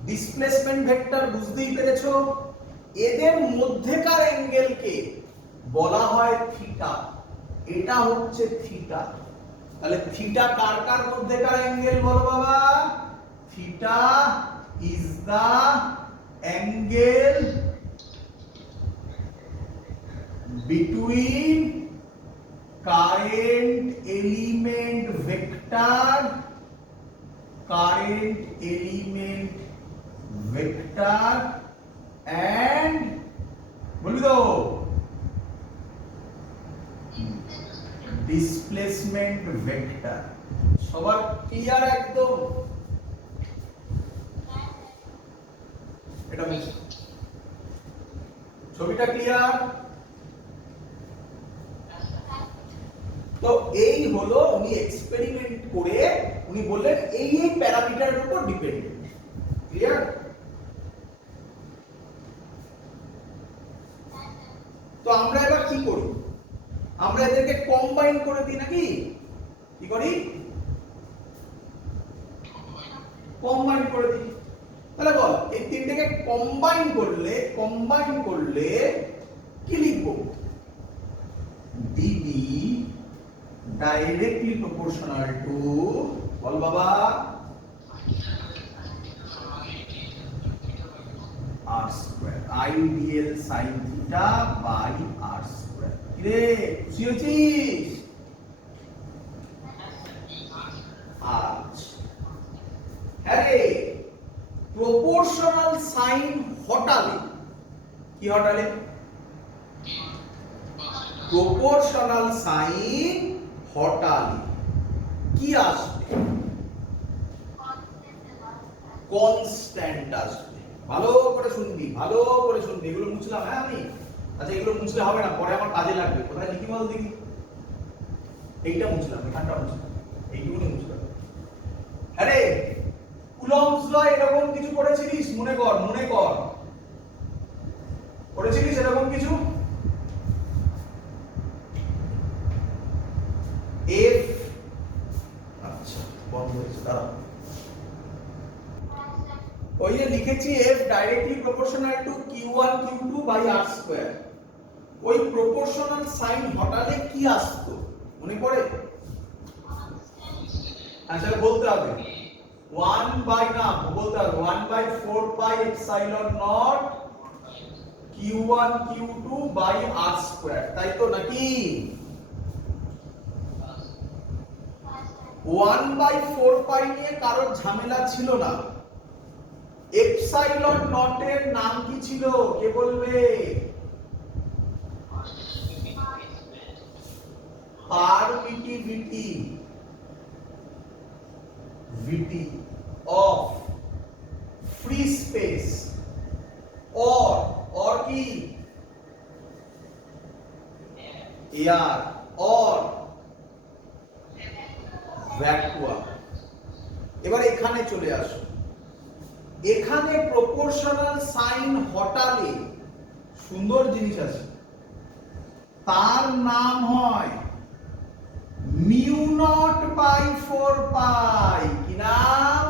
ডিসপ্লেসমেন্ট ভেক্টর বুঝতেই পেরেছো। এদের মধ্যেকার অ্যাঙ্গেলকে বলা হয় থিটা। এটা হচ্ছে থিটা। তাহলে থিটা কার কার মধ্যেকার অ্যাঙ্গেল বলো বাবা? Theta is the angle between current element vector and বলবি তো ডিসপ্লেসমেন্ট ভেক্টর। সবার ক্লিয়ার একদম? এটা ছবিটা ক্লিয়ার? তো এই হলো উনি এক্সপেরিমেন্ট করে উনি বললেন এই এই প্যারামিটারের উপর ডিপেন্ডেন্ট। ক্লিয়ার? তো আমরা এবার কি করি? আমরা এদেরকে কম্বাইন করে দিই নাকি? কি করি? কম্বাইন করে দিই। তাহলে বল এই তিনটাকে কম্বাইন করলে কি লিখবো? dB directly proportional to, বল বাবা, r square, ideal sin theta by r square। কিরে খুশি হয়েছিস? হ্যাঁ রে, প্রপোর্শনাল সাইন হটালে কি হটালে? প্রপোর্শনাল সাইন হটালে কি আসবে? কনস্ট্যান্ট আসবে। ভালো করে শুনবি, এগুলো মুছলাম হ্যাঁ আমি। আচ্ছা এগুলো মুছলে হবে না, পরে আমার কাজে লাগবে। কোথায় লিখি বল দেখি? এইটা মুছলাম, এখানটা মুছলাম, এইটুকুনি মুছলাম। আরে কুলম্বস ল এরকম কিছু করেছিলিস? মনে কর করেছিলিস এরকম কিছু? F, আচ্ছা বন্ধ হয়েছে, দাঁড়াও। ওই যে লিখেছি F directly proportional to Q1 Q2 by R square. ওই প্রপোর্শনাল সাইন হটালে কি আসতো মনে পড়ে? আচ্ছা বলতে হবে 1 বাই, না বলতে হবে 1 by 4 pi epsilon naught Q1 Q2 by R square, তাই তো নাকি? 1 বাই 4 পাই নিয়ে কারোর ঝামেলা ছিল না। এপসাইলন নট এর নাম কি ছিল কে বলবে? Permittivity of free space or কি air or vacuum। এবার এখানে চলে আসো, এখানে প্রপোর্শনাল সাইন হটালে সুন্দর জিনিস আছে, তার নাম হয় মিউ নট বাই 4 পাই। কি নাম?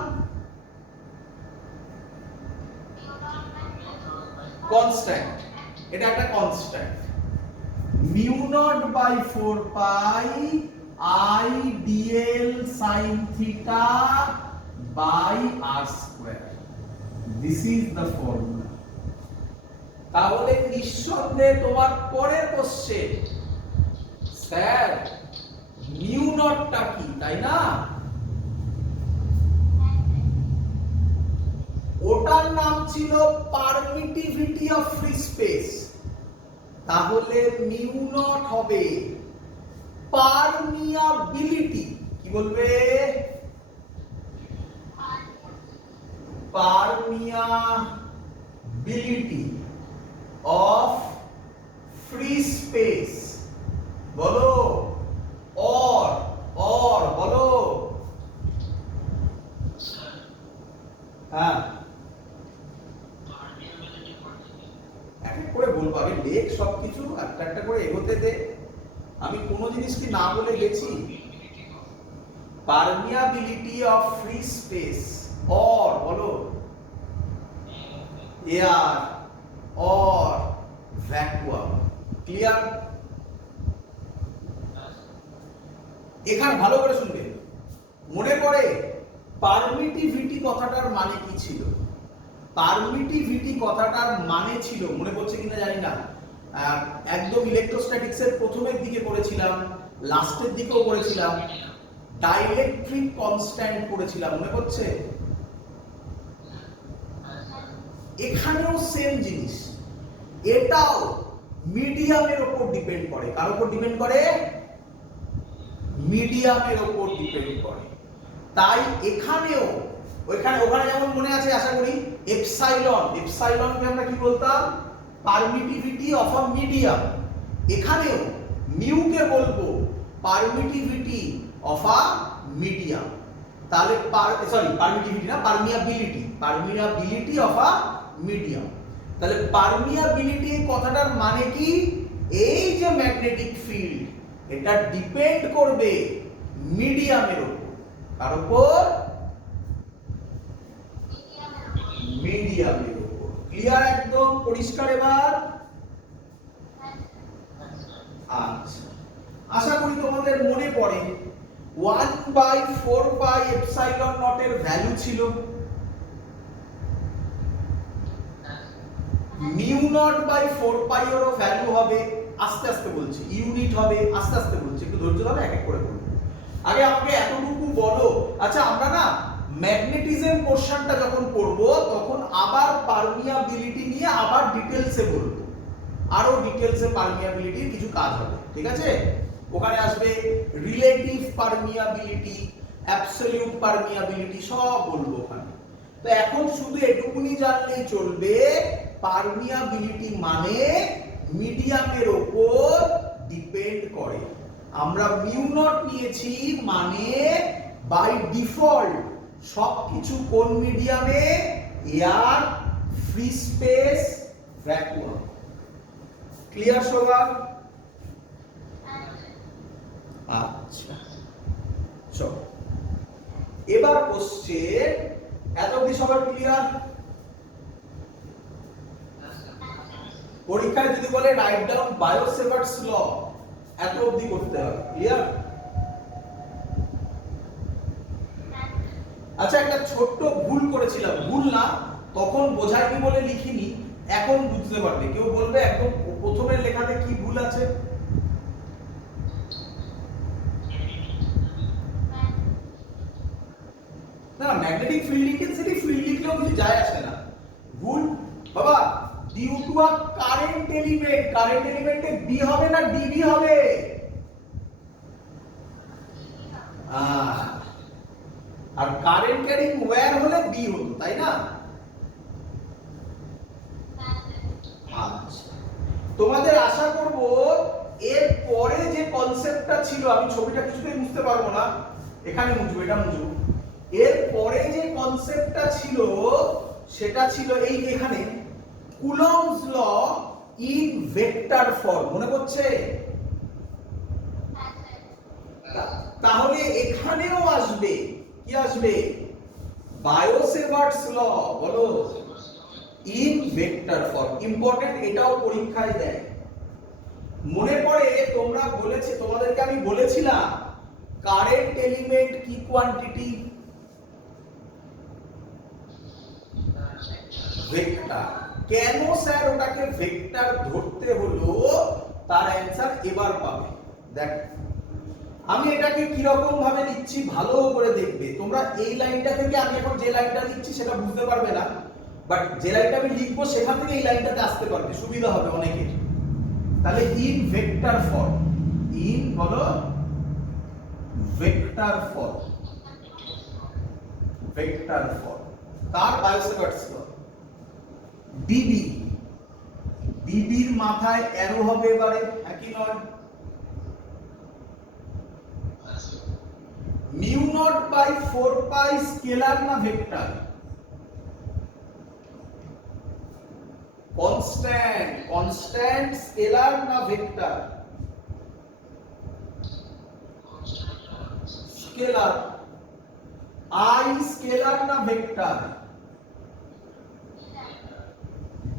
কনস্ট্যান্ট। এটা একটা constant. Mu naught by 4 pi I DL sine theta by R square. This is the formula. তাহলে নিঃসন্দেহে তোমার পরের কোশ্চেন, স্যার মিউ নটটা কি, তাই না? ওটার নাম ছিল পারমিটিভিটি অফ ফ্রি স্পেস। তাহলে মিউ নট হবে পারমিয়াবিলিটি। কি বলবে? Permeability of free space. বলো or বলো। হ্যাঁ এক এক করে বলবো, আগে লেখ সবকিছু, একটা একটা করে এগোতে দে। আমি কোন জিনিস কি না বলে গেছি? Permeability of free space or বলো এয়ার or ভ্যাকুয়াম। ক্লিয়ার? এখানে ভালো করে শুনবে। মনে পড়ে পারমিটিভিটি কথাটার মানে কি ছিল? পারমিটিভিটি কথাটার মানে ছিল, মনে পড়ছে কিনা জানি না, একদম ইলেকট্রোস্ট্যাটিক্সের প্রথমের দিকে করেছিলাম, লাস্টের দিকেও করেছিলাম, ডাইইলেকট্রিক কনস্ট্যান্ট করেছিলাম, মনে পড়ছে? এখানেও সেম জিনিস, এটাও মিডিয়ামের উপর ডিপেন্ড করে। কার উপর ডিপেন্ড করে? মিডিয়ামের উপর ডিপেন্ড করে। তাই এখানেও ওখানে যেমন মনে আছে আশা করি, এপসাইলনকে আমরা কি বলতাম? Permittivity of a medium. এখানেও মিউ কে বলবো পারমিটিভিটি অফ আ মিডিয়াম। তাহলে পারমিটিভিটি না, পারমিয়াবিলিটি অফ আ মিডিয়াম। তাহলে পারমিয়াবিলিটি কথাটার মানে কি? এই যে ম্যাগনেটিক ফিল্ড, এটা ডিপেন্ড করবে মিডিয়ামের উপর। কার উপর? ক্লিয়ার, একদম পরিষ্কার এবার? আচ্ছা, আশা করি তোমাদের মনে পড়ে 1/4 পাই এপসাইলন নট এর ভ্যালু ছিল মিউ নট বাই 4 পাই এরও ভ্যালু হবে, আস্তে আস্তে বলছি, ইউনিট হবে, আস্তে আস্তে বলছি, একটু ধৈর্য ধরে এক এক করে বলবো। আগে আমাকে এতটুকু বলো, আচ্ছা আমরা না ম্যাগনেটিজম পোরশনটা যখন পড়ব তখন আবার পারমিয়াবিলিটি নিয়ে আবার ডিটেইলসে বলবো, আরো ডিটেইলসে পারমিয়াবিলিটির কিছু কাজ হবে, ঠিক আছে? ওখানে আসবে রিলেটিভ পারমিয়াবিলিটি, অ্যাবসলিউট পারমিয়াবিলিটি, সব বলবো ওখানে। তো এখন শুধু এটুকুনি জানলেই চলবে, পারমিয়াবিলিটি মানে মিডিয়ামের উপর ডিপেন্ড করে। আমরা মিউ নট নিয়েছি মানে বাই ডিফল্ট সবকিছু কোন মিডিয়ামে? Air, free space, vacuum. Clear সবার? আচ্ছা চলো এবার কোশ্চেন, এত অবধি সবার ক্লিয়ার? পরীক্ষায় যদি বলে রাইট ডাউন বায়োসেভার্টস ল, এত অবধি করতে হবে, ক্লিয়ার? আচ্ছা একটা ছোট্ট ভুল করেছিলাম, ভুল না, তখন বোঝায়নি বলে লিখিনি, এখন বুঝতে পারবে। কেউ বলবে একদম প্রথমের লেখাতে কি ভুল আছে? না, ম্যাগনেটিক ফিল্ড ইন্টেন্সিটি ফিল্ড লিখলেও কিছু যায় আসে না। ভুল বাবা, due to a current element, current এলিমেন্টে বি হবে না ডিবি হবে? আর কারেন্ট ক্যারিং ওয়্যার হলে বি হতো, তাই না? আচ্ছা, তোমাদের আশা করব এর পরে যে কনসেপ্টটা ছিল, আমি ছবিটা কিছুতেই বুঝতে পারবো না, এখানে মুছবো, এটা মুছবো। এর পরে যে কনসেপ্টটা ছিল সেটা ছিল এই এখানে Coulomb's law in vector form, মনে পড়ছে? তাহলে এখানেও আসবে, কি আসবে? বায়োসেভার্টস ল, বলো, ইন ভেক্টর ফর্ম। ইম্পর্টেন্ট, এটাও পরীক্ষায় দেয়। মনে পড়ে তোমরা বলেছে, তোমাদেরকে আমি বলেছিলাম কারেন্ট এলিমেন্ট কি কোয়ান্টিটি? ভেক্টর। কেন স্যার ওটাকে ভেক্টর ধরতে হলো, তার অ্যানসার এবার পাবে। দেখ আমি এটাকে কি রকম ভাবে লিখছি ভালো করে দেখবে। তোমরা এই লাইনটা থেকে আমি এখন যে লাইনটা লিখছি সেটা বুঝতে পারবে না, বাট যে লাইনটা আমি লিখবো সেখান থেকে এই লাইনটাতে আসতে পারবে, সুবিধা হবে অনেকের। তাহলে ইন ভেক্টর ফর্ম, ইন বলো ভেক্টর ফর্ম, ভেক্টর ফর্ম, তার বায়োসেভার্টস ল। ডিবি, ডিবির মাথায় অ্যারো হবে এবারে, একই নয়? Mu naught by 4 pi scalar না ভেক্টর? কনস্ট্যান্ট, কনস্ট্যান্ট স্কেলার না ভেক্টর? স্কেলার। আই স্কেলার না ভেক্টর?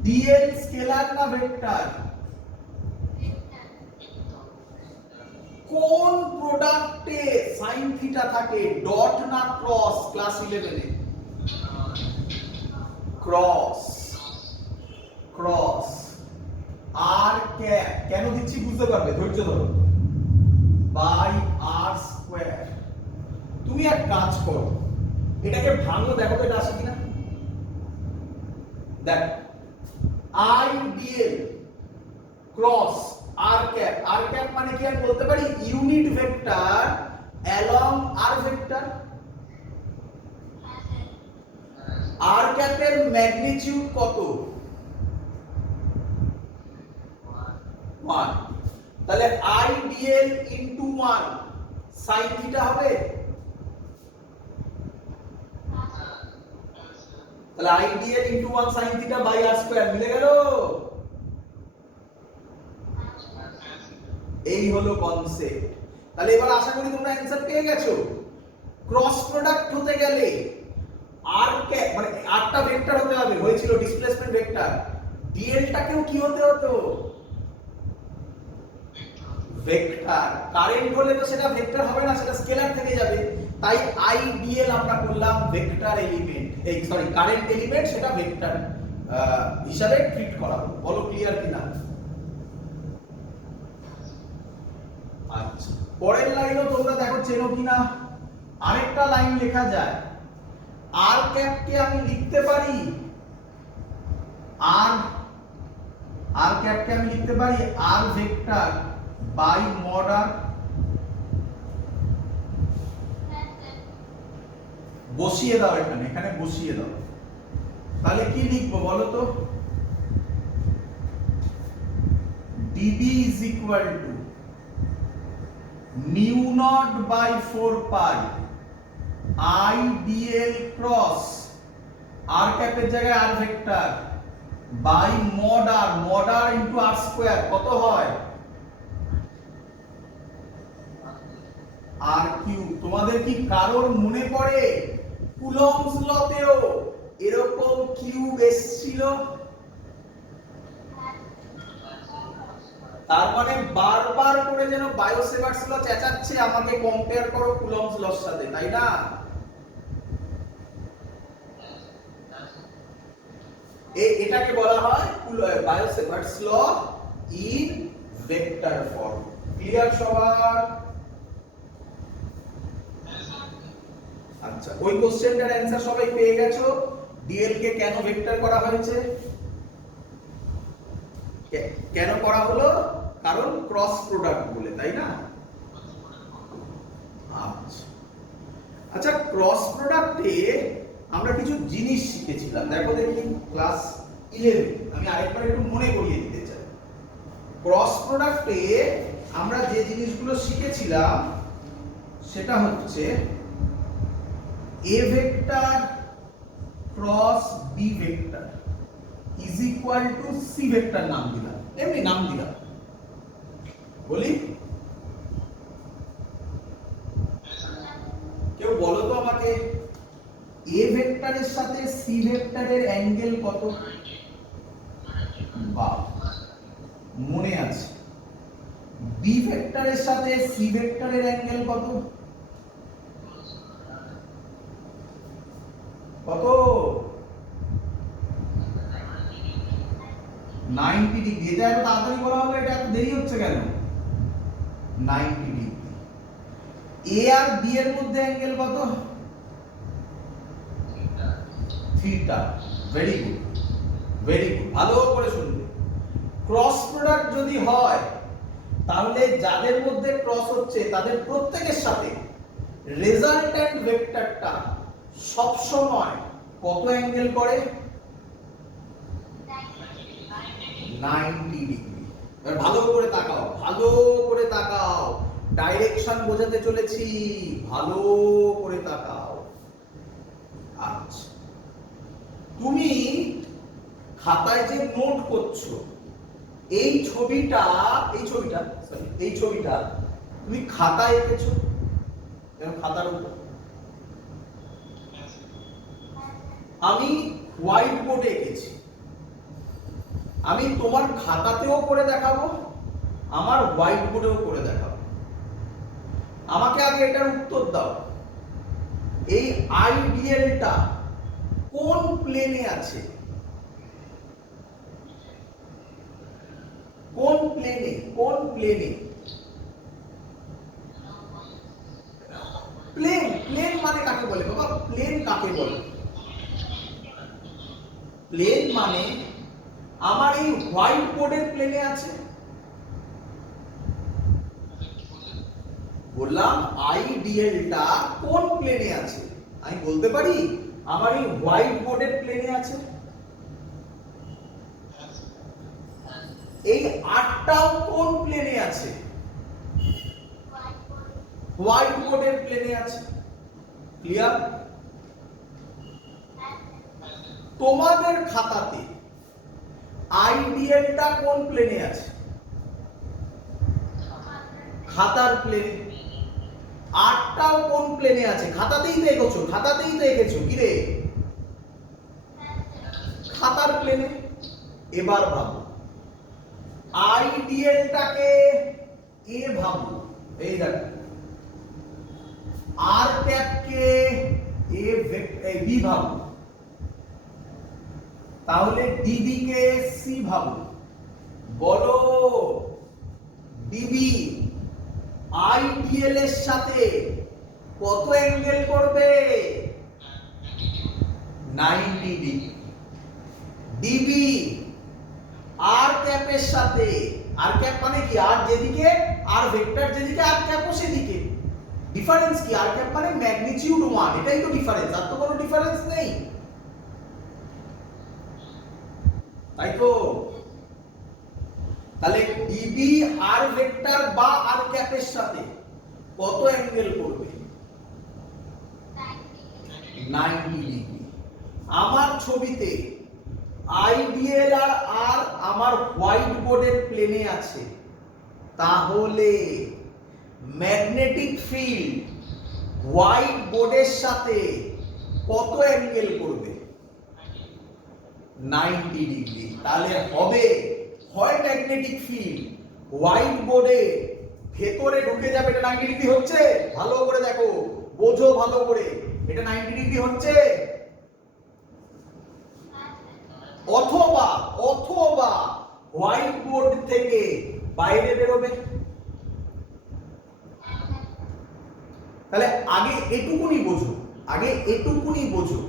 ডিএল স্কেলার না ভেক্টর? কোন প্রোডাক্টে সাইন থিটা থাকে, ডট না ক্রস? ক্লাস 11 এ ক্রস, ক্রস। আর ক্যাপ কেন দিচ্ছি বুঝতে পারবে, ধৈর্য ধরো, বাই আর স্কয়ার। তুমি এক কাজ করো, এটাকে ভাঙো, দেখো তো এটা আসে কিনা। দেখ আইডিএল ক্রস আর ক্যাপ, আর ক্যাপ মানে কি আমি বলতে পারি? ইউনিট ভেক্টর অ্যালং আর ভেক্টর। আর ক্যাপের ম্যাগনিটিউড কত? 1। তাহলে আইডিএল ইনটু 1 sin থিটা হবে। তাহলে আইডিএল ইনটু 1 sin থিটা বাই আর স্কয়ার মিলে গেল। এই হলো কনসেপ্ট। তাহলে এবার আশা করি তোমরা অ্যানসার পেয়ে গেছো। ক্রস প্রোডাক্ট হতে গেলে আর মানে আটটা ভেক্টর হতে হবে, হয়েছিল ডিসপ্লেসমেন্ট ভেক্টর, ডিএলটাকেও কি হতে হতো? ভেক্টর। কারেন্ট হলে তো সেটা ভেক্টর হবে না, সেটা স্কেলার থেকে যাবে, তাই আইডিএল আমরা করলাম ভেক্টর এলিমেন্ট, এই সরি কারেন্ট এলিমেন্ট, সেটা ভেক্টর হিসাবে ট্রিট করা হলো। বলো ক্লিয়ার কিনা? আচ্ছা, পরের লাইনও তোমরা দেখো চেনো কিনা। আরেকটা লাইন লেখা যায়, আর ক্যাপকে আমি লিখতে পারি, আর ক্যাপকে আমি লিখতে পারি আর ভেক্টর বাই মড আর। বসিয়ে দাও এখানে, এখানে বসিয়ে দাও। তাহলে কি লিখবো বলো তো? dB is equal to mu naught by 4 pi I dl cross r cap এর জায়গায় r vector by mod r into r square, কত হয়? r cube. তোমাদের কি কারোর মনে পড়ে কুলম্বস লতেও এরকম কিউব এসেছিল? তার মানে বারবার করে যেন বায়োসেভার্টস ল চেঁচাচ্ছে আমাকে কম্পেয়ার করো কুলম্বস লর সাথে, তাই না? এটাকে বলা হয় Biot Savart's law in vector form. Clear সবার? আচ্ছা, ওই কোশ্চেনটার অ্যানসার সবাই পেয়ে গেছো? ডিএল কে কেন ভেক্টর করা হয়েছে? কেন করা হলো? কারণ ক্রস প্রোডাক্ট বলে, তাই না? আচ্ছা আচ্ছা, ক্রস প্রোডাক্টে আমরা কিছু জিনিস শিখেছিলাম, দেখো দেখি ক্লাস 11। আমি আরেকবার একটু মনে করিয়ে দিতে চাই। ক্রস প্রোডাক্টে আমরা যে জিনিসগুলো শিখেছিলাম সেটা হচ্ছে a vector cross b vector is equal two c vector নাম দিলাম, এমনি নাম দিলাম, বলি কেউ বলো তো আমাকে, a ভেক্টরের সাথে c ভেক্টরের অ্যাঙ্গেল কত? বাহ, মনে আছে। b ভেক্টরের সাথে c ভেক্টরের অ্যাঙ্গেল কত? কত? 90 ডিগ্রি। এটা এত তাড়াতাড়ি বলা হলো, এটা এত দেরি হচ্ছে কেন? 90 ডিগ্রি। এ আর বি এর মধ্যে অ্যাঙ্গেল কত? Theta. Very good, very good, ভালো করে শুনবে। ক্রস প্রোডাক্ট যদি হয় তাহলে যাদের মধ্যে ক্রস হচ্ছে তাদের প্রত্যেকের সাথে রেজাল্ট্যান্ট ভেক্টরটা সব সময় কত অ্যাঙ্গেল করে? 90 ডিগ্রি। এবার ভালো করে তাকাও, ভালো করে তাকাও, ডাইরেকশন বোঝাতে চলেছি, ভালো করে তাকাও। আচ্ছা, তুমি খাতায় যে নোট করছো এই ছবিটা তুমি খাতায় এঁকেছো, খাতার উপর। আমি হোয়াইট বোর্ডে এঁকেছি। আমি তোমার খাতাতেও করে দেখাবো, আমার হোয়াইট বোর্ডেও করে দেখাবো। আমাকে আগে এটার উত্তর দাও, এই আইডিয়ালটা কোন প্লেনে আছে? কোন প্লেনে? কোন প্লেনে? প্লেন, প্লেন মানে কাকে বলে বাবা? প্লেন কাকে বলে? প্লেন মানে আমার এই হোয়াইট বোর্ডের প্লেনে আছে। বললাম আইডিয়ালটা কোন প্লেনে আছে? আমি বলতে পারি আমার এই হোয়াইট বোর্ডের প্লেনে আছে। এই আটটাও কোন প্লেনে আছে? হোয়াইট বোর্ডের প্লেনে আছে। ক্লিয়ার? তোমাদের খাতাতে আইডিয়ালটা কোন প্লেনে আছে? খাতার প্লেনে। আটটাও কোন প্লেনে আছে? খাতাতেই তো এঁকেছো, খাতাতেই তো এঁকেছো। কি রে, খাতার প্লেনে। এবার ভাবো আইডিএলটাকে এ ভাবো, এই দেখো আর ক্যাপকে এ বি ভাবো, তাহলে ডিবি কে সি ভাবো। বলো ডিবি আইডিএল এর সাথে কত অ্যাঙ্গেল করবে? 90 ডিগ্রি। ডিবি আর ক্যাপের সাথে, আর ক্যাপ মানে কি? আর যেদিকে আর ভেক্টর যেদিকে আর ক্যাপও সেদিকে। ডিফারেন্স কি? আর ক্যাপ মানে ম্যাগনিটিউড 1, এটাই তো ডিফারেন্স, আর তো কোনো ডিফারেন্স নেই, তাই তো? তাহলে ডিবি আর ভেক্টর বা আর ক্যাপের সাথে কত অ্যাঙ্গেল করবে? 90 ডিগ্রি। আমার ছবিতে আইডিএল আর আমার হোয়াইট বোর্ডের প্লেনে আছে, তাহলে ম্যাগনেটিক ফিল্ড হোয়াইট বোর্ডের সাথে কত অ্যাঙ্গেল করবে? 90 ডিগ্রি। তাহলে হবে হয় ম্যাগনেটিক ফিল্ড হোয়াইট বোর্ডে ভেতরে ঢুকে যাবে, এটা 90 ডিগ্রি হচ্ছে, ভালো করে দেখো, বোঝো ভালো করে, এটা 90 ডিগ্রি হচ্ছে, অথবা অথবা হোয়াইট বোর্ড থেকে বাইরে বেরোবে। তাহলে আগে এটুকুনি বোঝো, আগে এটুকুনি বোঝো,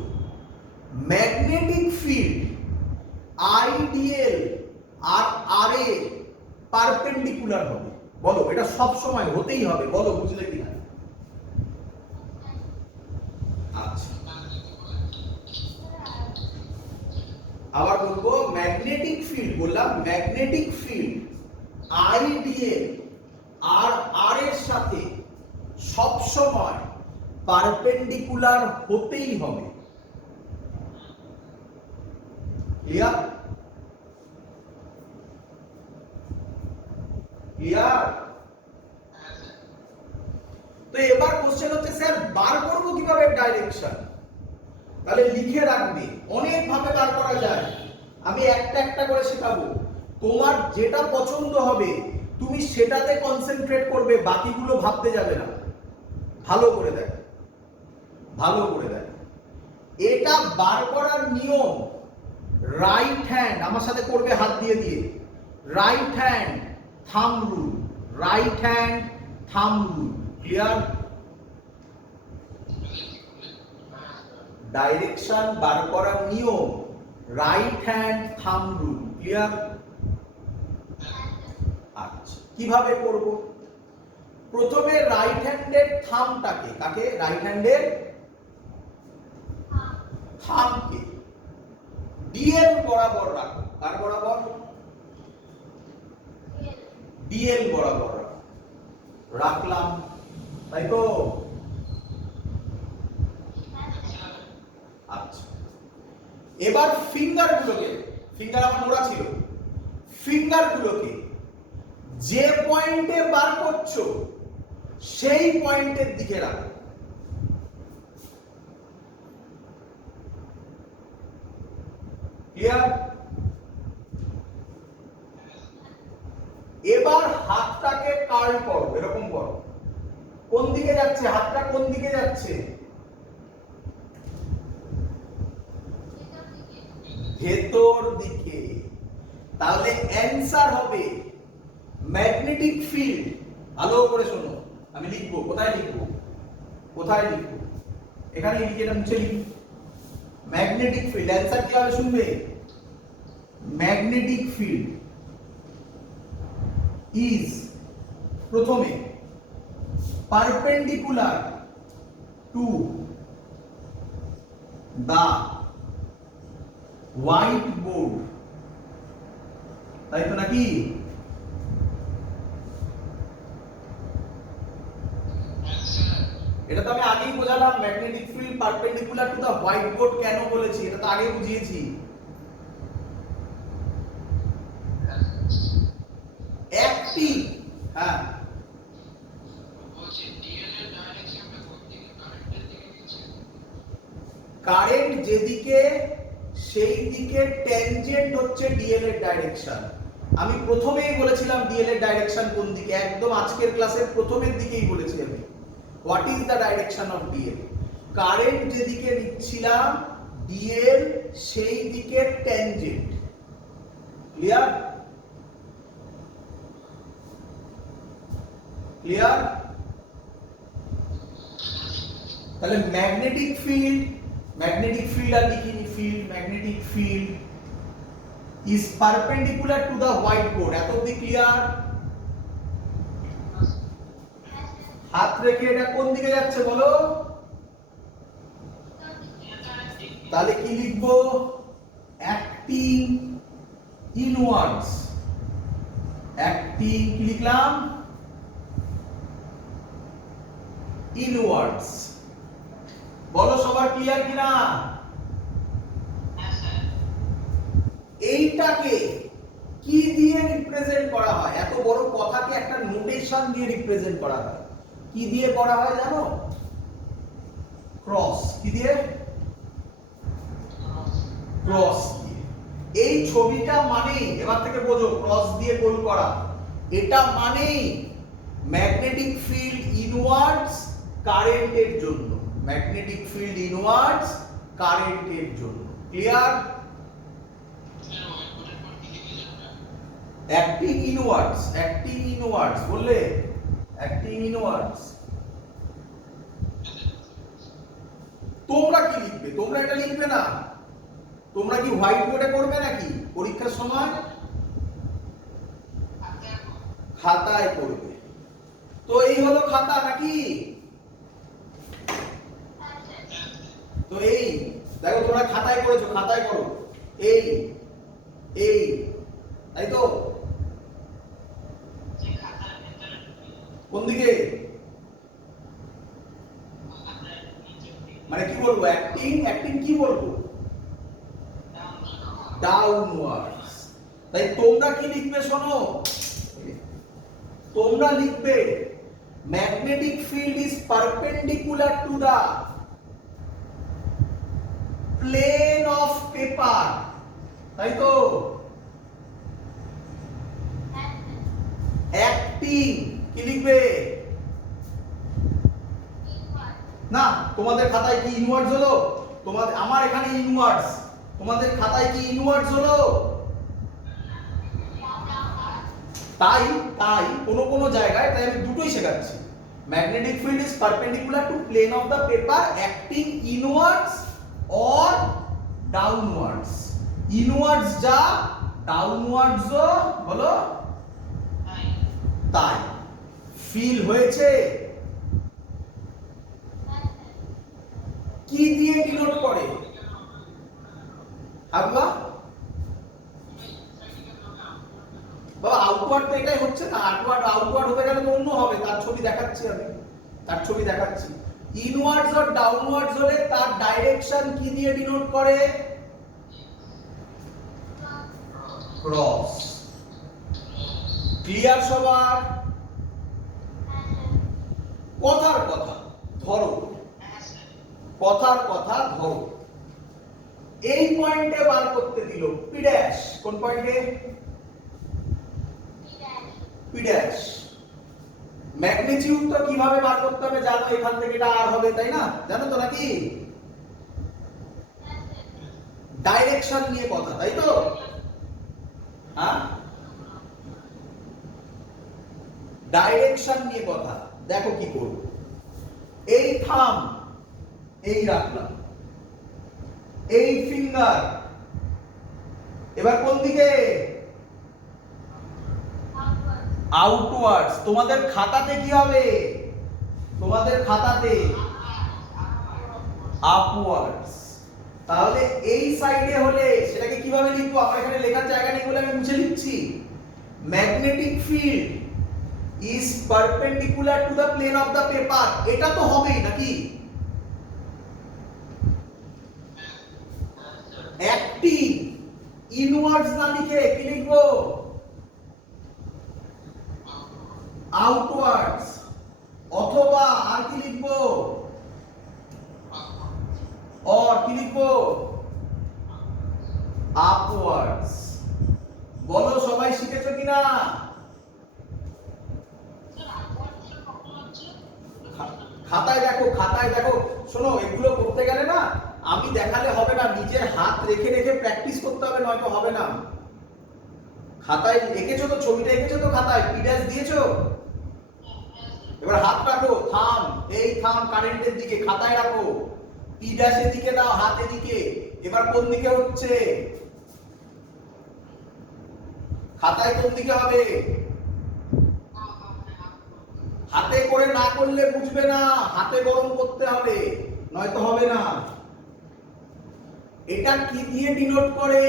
ম্যাগনেটিক ফিল্ড আইডিএল আর আর এ পারপেন্ডিকুলার হবে। বলো এটা সব সময় হতেই হবে, বলো বুঝলে কিনা? আচ্ছা, আবার বলবো, ম্যাগনেটিক ফিল্ড, বললাম ম্যাগনেটিক ফিল্ড আইডিএল আর আর এর সাথে সব সময় পারপেন্ডিকুলার হতেই হবে। ক্লিয়ার? ক্লিয়ার? তো এবার কোশ্চেন হচ্ছে স্যার বার করব কিভাবে ডাইরেকশন? তাহলে লিখে রাখবে, অনেক ভাবে বার করা যায়, আমি একটা একটা করে শেখাবো, তোমার যেটা পছন্দ হবে তুমি সেটাতে কনসেন্ট্রেট করবে, বাকিগুলো ভাবতে যাবে না। ভালো করে দেখ, ভালো করে দেখ, এটা বার করার নিয়ম রাইট হ্যান্ড, আমার সাথে করবে হাত দিয়ে দিয়ে, right hand thumb rule, right hand thumb rule. Clear? Direction বার করার নিয়ম right hand thumb rule. Clear? আচ্ছা, কিভাবে করব? প্রথমে রাইট হ্যান্ডের থামটাকে, কাকে? রাইট হ্যান্ডের থামকে ডিএল বরাবর রাখো। কার বরাবর? ডিএল বরাবর রাখলাম, তাই তো? আচ্ছা, এবার ফিঙ্গার গুলোকে, ফিঙ্গার আমার মোড়া ছিল, ফিঙ্গার গুলোকে যে পয়েন্টে বার করছো সেই পয়েন্টের দিকে রাখো। ক্লিয়ার? এবার হাতটাকে কার্ল করো, এরকম করো। কোন দিকে যাচ্ছে হাতটা? কোন দিকে যাচ্ছে? ভেতর দিকে। তাহলে অ্যানসার হবে ম্যাগনেটিক ফিল্ড। ভালো করে শোনো, আমি লিখবো, কোথায় লিখবো? কোথায় লিখবো? এখানে লিখে, এটা মুছে লিখি। ম্যাগনেটিক ফিল্ড অ্যানসার কি হবে শুনবে? ম্যাগনেটিক ফিল্ড ইজ প্রথমে perpendicular to the white board, তাই তো নাকি? এটা তো আমি আগেই বোঝালাম, magnetic field perpendicular to the white board কেন বলেছি, এটা তো আগে বুঝিয়েছি। একটি, হ্যাঁ, কারেন্ট যেদিকে সেই দিকে ট্যানজেন্ট হচ্ছে ডিএল এর ডাইরেকশন। আমি প্রথমেই বলেছিলাম ডিএল এর ডাইরেকশন কোন দিকে, একদম আজকের ক্লাসের প্রথমের দিকেই বলেছি আমি। What is the direction of DL? Current যেদিকে নিচ্ছিলাম ডিএল সেই দিকে ট্যানজেন্ট। ক্লিয়ার? ক্লিয়ার? তাহলে ম্যাগনেটিক ফিল্ড আর লিখিনি field, magnetic field is perpendicular to the white board. এত অবধি ক্লিয়ার? হাত রেখে এটা কোন দিকে যাচ্ছে বলো? তাহলে কি লিখবো? অ্যাক্টিং ইনওয়ার্ডস। অ্যাক্টিং কি লিখলাম? ইনওয়ার্ডস। বলো সবার ক্লিয়ার কিনা? এইটাকে কি দিয়ে রিপ্রেজেন্ট করা হয়? এত বড় কথাকে একটা নোটেশন দিয়ে রিপ্রেজেন্ট করা হয়। কি দিয়ে করা হয় জানো? ক্রস। কি দিয়ে? ক্রস দিয়ে। এই ছবিটা মানেই, এবার থেকে বোঝো, ক্রস দিয়ে গোল করা, এটা মানেই ম্যাগনেটিক ফিল্ড ইনওয়ার্ডস কারেন্টের জন্য। ম্যাগনেটিক ফিল্ড ইনওয়ার্ডস কারেন্টের জন্য। ক্লিয়ার? অ্যাক্টিং ইনওয়ার্ডস, অ্যাক্টিং ইনওয়ার্ডস বললে, অ্যাক্টিং ইনওয়ার্ডস। তোমরা কি লিখবে? তোমরা এটা লিখবে না? তোমরা কি হোয়াইট বোর্ডে করবে নাকি পরীক্ষার সময়? খাতায় করবে। তো এই হলো খাতা নাকি? তো এই দেখো তোমরা খাতায় করেছো, খাতায় করো। এই এই তাই তো? কোন দিকে? মানে কি বলবো? অ্যাক্টিং, অ্যাক্টিং কি বলবো? ডাউনওয়ার্ডস। তাই তোমরা কি লিখবে শোনো? তোমরা লিখবে magnetic field is perpendicular to the plane of paper. তাই তো? অ্যাক্টিং কি লিখবে? না, তোমাদের খাতায় কি ইনওয়ার্ডস হলো? তোমাদের, আমার এখানে ইনওয়ার্ডস, তোমাদের খাতায় কি ইনওয়ার্ডস হলো? তাই তাই কোন জায়গায়, তাই আমি দুটোই শেখাচ্ছি। Magnetic field is perpendicular to plane of the paper, acting inwards or downwards. Inwards যা, ডাউনওয়ার্ডস ও বলো তাই। ফিল হয়েছে? কি দিয়ে ডিনোট করে? বাবা আউটওয়ার্ড তো এটাই হচ্ছে না। আউটওয়ার্ড হতে গেলে তো অন্য হবে, তার ছবি দেখাচ্ছি আমি, তার ছবি দেখাচ্ছি। ইনওয়ার্ডস আর ডাউনওয়ার্ডস হলে তার ডাইরেকশন কি দিয়ে ডিনোট করে? ক্রস। ক্লিয়ার সবার? কথার কথা ধরো, কথার কথা ধরো। এই পয়েন্টে বার করতে দিল পি ড্যাশ। কোন পয়েন্টে? P dash. ম্যাগনিটিউড তো কিভাবে বার করতে হবে জানো? এখান থেকে এটা আর হবে, তাই না? জানো তো নাকি? ডাইরেকশন নিয়ে কথা, তাই তো? হ্যাঁ, ডাইরেকশন নিয়ে কথা। দেখো কি করব। এই থাম এই রাখলাম, এই ফিঙ্গার এবার কোন দিকে? আউটওয়ার্ডস। তোমাদের খাতাতে কি হবে? তোমাদের খাতাতে আপওয়ার্ডস। তাহলে এই সাইডে হলে সেটাকে কিভাবে লিখবো? আমার এখানে লেখার জায়গা নেই বলে আমি মুছে লিখছি। Magnetic field is perpendicular to the plane of the paper. এটা তো হবেই নাকি? অ্যাক্টিং ইনওয়ার্ডস না লিখে কি লিখবো? আউটওয়ার্ডস। অথবা আর কি লিখবো? অর কি লিখবো? আপওয়ার্ডস। বলো সবাই শিখেছো কিনা? খাতায় দেখো, খাতায় দেখো। শোনো, এগুলো করতে গেলে না আমি দেখালে হবে না, নিজের হাত রেখে রেখে প্র্যাকটিস করতে হবে, নয়তো হবে না। খাতায় এঁকেছো তো, ছবিটা এঁকেছো তো খাতায়, পি ড্যাশ দিয়েছো? এবার হাত রাখো, থাম, এই থাম কারেন্টের দিকে, খাতায় রাখো। পি ড্যাশের দিকে দাও, হাত এদিকে। এবার কোন দিকে হচ্ছে? খাতায় কোন দিকে হবে? হাতে করে না করলে বুঝবে না, হাতে গরম করতে হবে, নয়তো হবে না। এটা কি দিয়ে ডিনোট করে?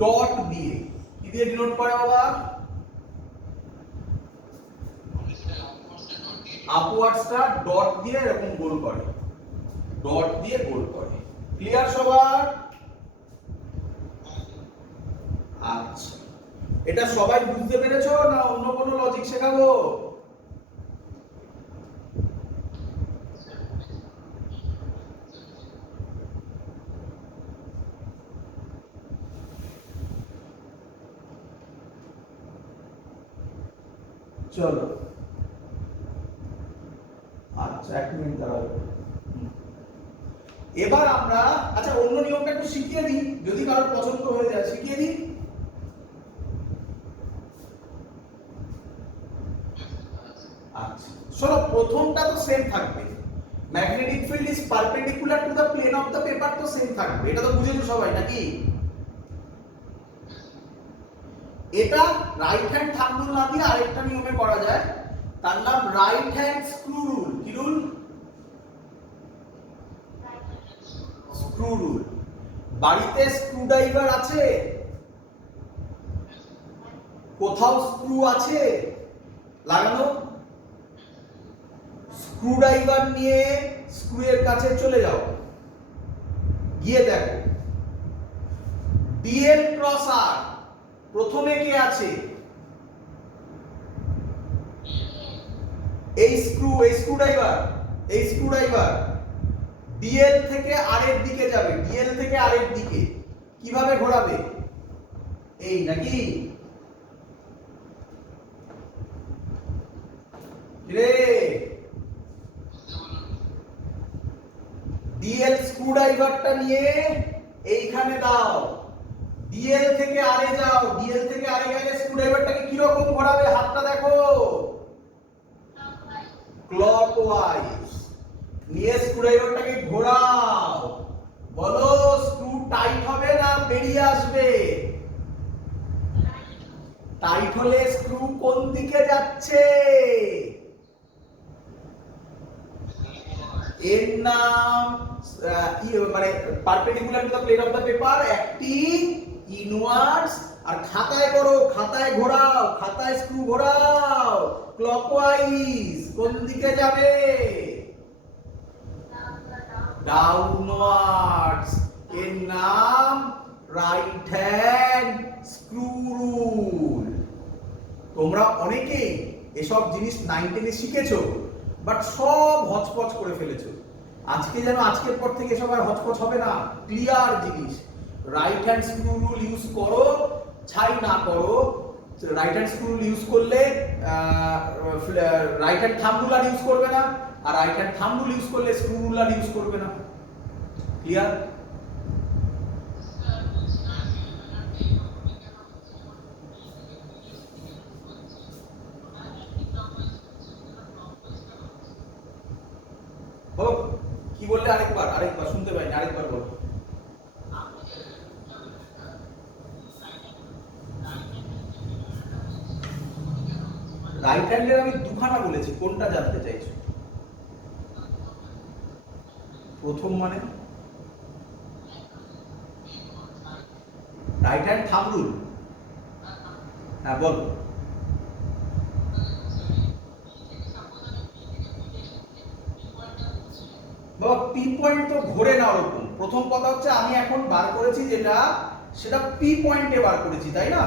ডট দিয়ে। কি দিয়ে ডিনোট করে বাবা? আপওয়ার্ডসটা ডট দিয়ে এরকম গোল করে, ডট দিয়ে গোল করে। ক্লিয়ার সবার? আচ্ছা, এটা সবাই বুঝতে পেরেছো না অন্য কোনো লজিক শেখাবো? চলো, আচ্ছা 1 মিনিট দাঁড়াও। এবার আমরা আচ্ছা অন্য নিয়মটা একটু শিখিয়ে দিই, যদি কারোর পছন্দ হয়ে যায় শিখিয়ে দিই। আচ্ছা শোনো, প্রথমটা তো সেম থাকবে, magnetic field is perpendicular to the plane of the paper, তো সেম থাকবে, এটা তো বুঝেছো সবাই নাকি? এটা রাইট হ্যান্ড থাম্ব রুল না দিয়ে আরেকটা নিয়মে করা যায়, তার নাম রাইট হ্যান্ড স্ক্রু রুল। কি রুল? Screw rule. বাড়িতে স্ক্রু ড্রাইভার আছে? কোথাও স্ক্রু আছে লাগানো? স্ক্রু ড্রাইভার নিয়ে স্ক্রু এর কাছে চলে যাও, গিয়ে দেখো ডিএল ক্রস আর প্রথমে কে আছে? এই স্ক্রু ড্রাইভার, এই স্ক্রু ড্রাইভার ডিএল থেকে আর এর দিকে যাবে, ডিএল থেকে আর এর দিকে কিভাবে ঘোরাবে? এই নাকি রে? ডিএল স্ক্রু ড্রাইভারটা নিয়ে এইখানে দাও, ডিএল থেকে আর এ যাও, ডিএল থেকে আর এ গেলে স্ক্রু ড্রাইভারটাকে কি রকম ঘোরাবে? হাতটা দেখো, ক্লকওয়াইজ নিয়ে স্ক্রু ড্রাইভারটাকে ঘোরাও। বলো স্ক্রু টাইট হবে না বেরিয়ে আসবে? টাইট হলে স্ক্রু কোন দিকে যাচ্ছে? এর নাম মানে perpendicular to the plane of the paper, acting inwards. আর খাতায় করো, খাতায় ঘোরাও, খাতায় স্ক্রু ঘোরাও ক্লকওয়াইজ। কোন দিকে যাবে? ডাউনওয়ার্ডস। এর নাম রাইট হ্যান্ড স্ক্রু রুল। তোমরা অনেকেই এসব জিনিস 9 10 শিখেছো, বাট সব হচপচ করে ফেলেছো। আজকে যেন আজকের পর থেকে সব আর হচপচ হবে না, ক্লিয়ার জিনিস। Right hand screw rule use করো, ছাই না করো। Right hand screw rule use করলে রাইট হ্যান্ড থাম্ব রুল আর ইউজ করবে না, আর right hand thumb rule use করলে স্ক্রু রুল আর ইউজ করবে না। ক্লিয়ার? কি বললে? আরেকবার, আরেকবার শুনতে পাইনি, আরেকবার বলো। রাইট হ্যান্ডের আমি দুখানা বলেছি, কোনটা জানতে চাইছো? প্রথম মানে রাইট হ্যান্ড থাম্ব রুল? হ্যাঁ বল। বাবা পি পয়েন্ট তো ঘোরে না ওরকম। প্রথম কথা হচ্ছে আমি এখন বার করেছি যেটা, সেটা পি পয়েন্টে বার করেছি, তাই না?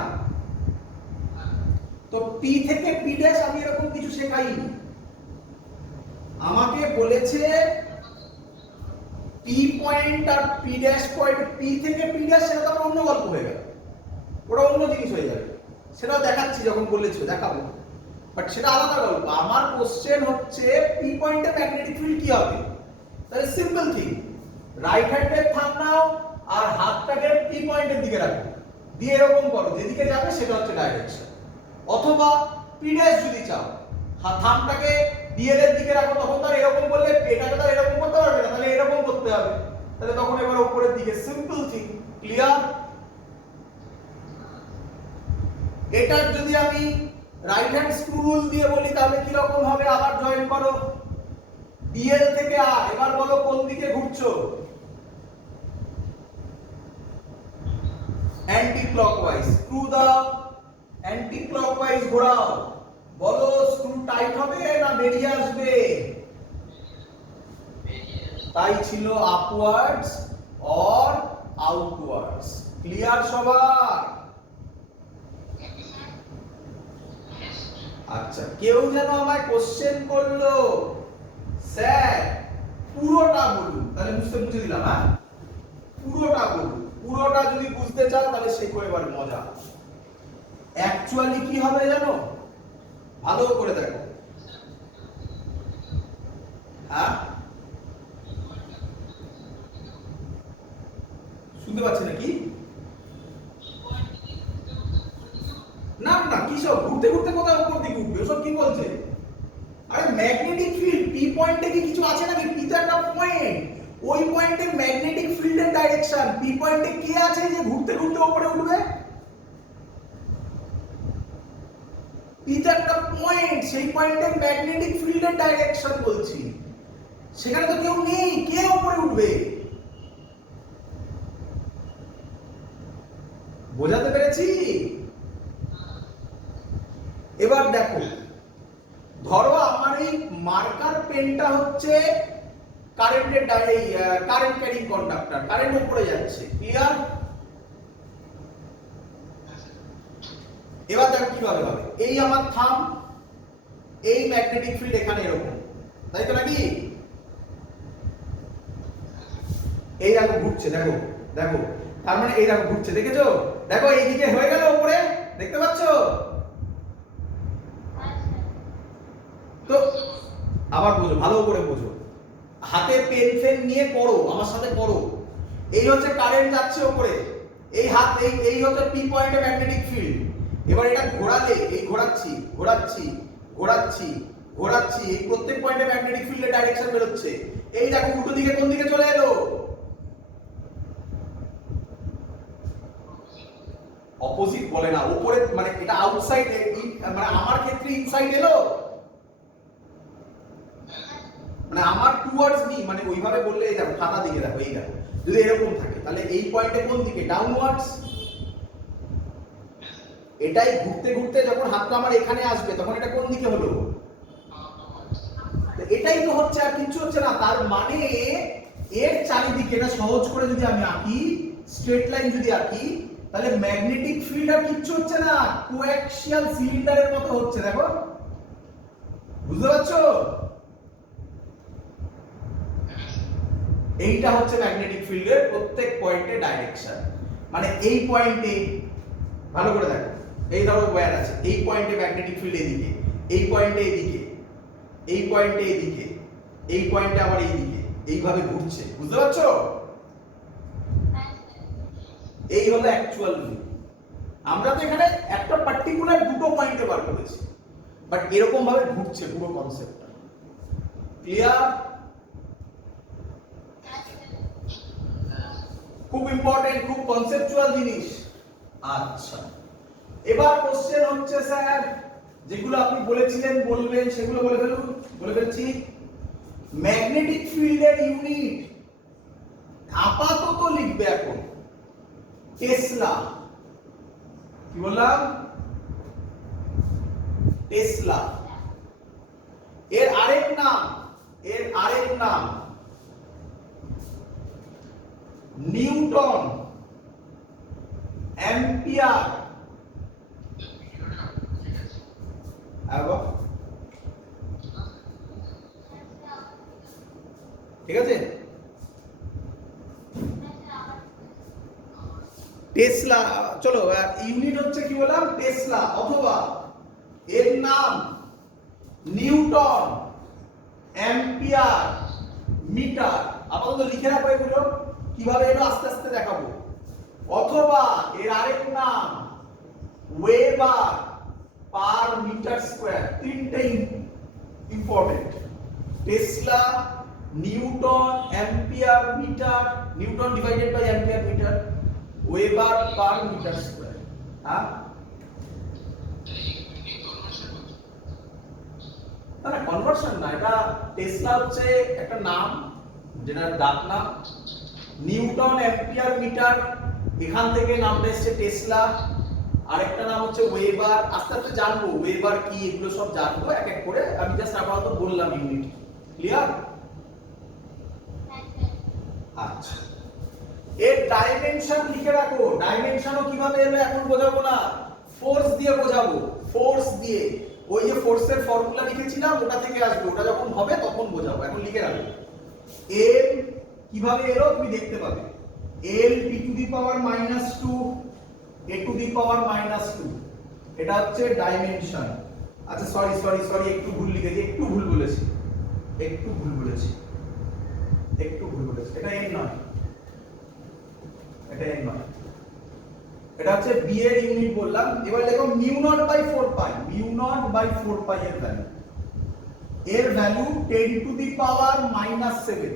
তো পি থেকে পি ড্যাশ আমি এরকম কিছু শেখাইনি। আমাকে বলেছে পি পয়েন্ট আর পি ড্যাশ পয়েন্ট, পি থেকে পি ড্যাশ, সেটা তো আমার অন্য গল্প হয়ে গেল, ওটা অন্য জিনিস হয়ে যাবে, সেটাও দেখাচ্ছি যখন বলেছো দেখাবো, বাট সেটা আলাদা গল্প। আমার কোশ্চেন হচ্ছে পি পয়েন্টে ম্যাগনেটিক ফিল্ড কি হবে? তাহলে সিম্পল থিং, রাইট হ্যান্ডের থাম নাও আর হাতটাকে পি পয়েন্টের দিকে রাখো, দিয়ে এরকম করো, যেদিকে যাবে সেটা হচ্ছে ডাইরেকশন। অথবা পি ড্যাশ যদি চাও, থামটাকে ডিএল এর দিকে রাখো, তখন তো এরকম করলে এটাকে তো এরকম করতে পারবে না, তাহলে এরকম করতে হবে, তাহলে তখন এবার উপরের দিকে, সিম্পল থিং, ক্লিয়ার? এটার যদি আমি রাইট হ্যান্ড স্ক্রু রুল দিয়ে বলি তাহলে কি রকম হবে? আবার জয়েন করো, ডিএল থেকে আর এবার বলো কোন দিকে ঘুরছো? অ্যান্টি ক্লকওয়াইজ, স্ক্রু দাও, অ্যান্টি ক্লকওয়াইজ ঘোরাও, বলো স্ক্রু টাইট হবে না বেরিয়ে আসবে? তাই ছিল আপওয়ার্ডস অর আউটওয়ার্ডস। ক্লিয়ার সবার? আচ্ছা, কেউ যেন আমায় কোশ্চেন করলো স্যার পুরোটা বলুন, তাহলে বুঝে দিলাম। হ্যাঁ, পুরোটা বলুন, পুরোটা যদি বুঝতে চাও তাহলে শেখো এবার মজা। অ্যাকচুয়ালি কি হবে জানো? ভালো করে দেখো। হ্যাঁ, শুনতে পাচ্ছি নাকি? না না, কি সব ঘুরতে ঘুরতে কোথায় উপর দিকে উঠবে? ওসব কি বলছে? আরে ম্যাগনেটিক ফিল্ড পি পয়েন্টে কি কিছু আছে নাকি? পি তো একটা পয়েন্ট, ওই পয়েন্টে ম্যাগনেটিক ফিল্ডের ডাইরেকশন, পি পয়েন্টে কে আছে যে ঘুরতে ঘুরতে উপরে উঠবে? পি তো একটা পয়েন্ট, সেই পয়েন্টে ম্যাগনেটিক ফিল্ডের ডাইরেকশন বলছি, সেখানে তো কেউ নেই, কে উপরে উঠবে? বোঝাতে পেরেছি? এবার দেখো, ধরো আমার এই মার্কার পেনটা হচ্ছে কারেন্টের কারেন্ট ক্যারিং কন্ডাক্টর, কারেন্ট উপরে যাচ্ছে, ক্লিয়ার? এবার দেখো কিভাবে হবে। এই আমার থাম, এই ম্যাগনেটিক ফিল্ড এখানে এরকম, তাই তো নাকি? এই দেখো ঘুরছে, দেখো দেখো, তার মানে এই দেখো ঘুরছে, দেখেছো? দেখো এইদিকে হয়ে গেল উপরে, দেখতে পাচ্ছো? তো আবার বোঝো, ভালো করে বোঝো, হাতে পেন ফেন নিয়ে করো, আমার সাথে করো। এই হচ্ছে কারেন্ট যাচ্ছে উপরে, এই হাত এই হচ্ছে পি পয়েন্টে ম্যাগনেটিক ফিল্ড। এবার এটা ঘোরালে, এই ঘোরাচ্ছি ঘোরাচ্ছি ঘোরাচ্ছি ঘোরাচ্ছি, এই প্রত্যেক পয়েন্টে ম্যাগনেটিক ফিল্ডের ডাইরেকশন বের হচ্ছে। এই দেখো উল্টো দিকে কোন দিকে চলে এলো? অপোজিট বলে না, উপরে মানে এটা আউটসাইড, মানে আমার ক্ষেত্রে ইনসাইড এলো, মানে আমার টুয়ার্ডস মি, মানে ওইভাবে বললে এই দেখো খাতা দিকে দেখো, এই দেখো যদি এরকম থাকে তাহলে এই পয়েন্টে কোন দিকে? ডাউনওয়ার্ডস। এটাই ঘুরতে ঘুরতে যখন হাতটা আমার এখানে আসবে তখন এটা কোন দিকে হলো? এটাই তো হচ্ছে, আর কিছু হচ্ছে না। তার মানে এর চারিদিকে, এটা সহজ করে যদি আমি আঁকি, স্ট্রেট লাইন যদি আঁকি, তাহলে ম্যাগনেটিক ফিল্ড আর কিচ্ছু হচ্ছে না, কোঅ্যাক্সিয়াল সিলিন্ডারের মতো হচ্ছে, দেখো, বুঝতে পারছো? এইটা হচ্ছে ম্যাগনেটিক ফিল্ডের প্রত্যেক পয়েন্টে ডাইরেকশন। মানে এই পয়েন্টে, ভালো করে দেখো, এই ধরো ওয়্যার আছে, এই পয়েন্টে ম্যাগনেটিক ফিল্ড এদিকে, এই পয়েন্টে এদিকে, এই পয়েন্টে এদিকে, এই পয়েন্টে আবার এইদিকে, এইভাবে ঘুরছে, বুঝতে পারছো? এই হলো অ্যাকচুয়াল ভিউ। আমরা তো এখানে একটা পার্টিকুলার দুটো পয়েন্টে বার করেছি, বাট এরকম ভাবে ঘুরছে পুরো কনসেপ্টটা। ক্লিয়ার? খুব ইম্পর্টেন্ট, খুব কনসেপচুয়াল জিনিস। আচ্ছা, এবার কোশ্চেন হচ্ছে স্যার, যেগুলো আপনি বলেছিলেন বলবেন সেগুলো বলে ফেলুন। বলে ফেলছি, ম্যাগনেটিক ফিল্ডের ইউনিট আপাতত লিখবে এখন টেসলা। কি বললাম? টেসলা। এর আরেক নাম নিউটন, অ্যাম্পিয়ার। ঠিক আছে? টেসলা, চলো ইউনিট হচ্ছে কি বললাম, টেসলা, অথবা এর নাম নিউটন, অ্যাম্পিয়ার, মিটার। আপাতত লিখে রাখো এগুলো, কিভাবে এলো আস্তে আস্তে দেখাবো। অথবা এর আরেক নাম ওয়েবার পার মিটার স্কয়ার। তিনটেই important, tesla, newton, ampere, metre, newton divided by ampere metre, weber per metre square. হ্যাঁ, না কনভার্সন না, এটা টেসলা হচ্ছে একটা নাম, যেটা ডাক নাম। নিউটন, অ্যাম্পিয়ার, মিটার, এখান থেকে নামটা এসেছে টেসলা। আরেকটা নাম হচ্ছে ওয়েবার। আস্তে আস্তে জানবো ওয়েবার কি, এগুলো সব জানবো এক এক করে। আমি জাস্ট আপাতত বললাম ইউনিট। ক্লিয়ার? আচ্ছা, এর ডাইমেনশন লিখে রাখো। ডাইমেনশনও কিভাবে এলো এখন বোঝাবো না, ফোর্স দিয়ে বোঝাবো। ফোর্স দিয়ে, ওই যে ফোর্সের ফর্মুলা লিখেছিলাম ওটা থেকে আসবে, ওটা যখন হবে তখন বোঝাবো। এখন লিখে রাখো। এল কিভাবে এলো তুমি দেখতে পাবে। এল টি two the power -2 A two the power -2, এটা হচ্ছে ডাইমেনশন। আচ্ছা সরি সরি সরি, একটু ভুল লিখেছি, একটু ভুল বলেছি, একটু ভুল বলেছি, একটু ভুল বলেছি। এটা এন নয়, এটা এন নয়, এটা হচ্ছে বি এর ইউনিট বললাম। এবার লেখো mu naught by 4 pi. Mu naught by 4 pi এর ভ্যালু, এর value 10 to the power -7,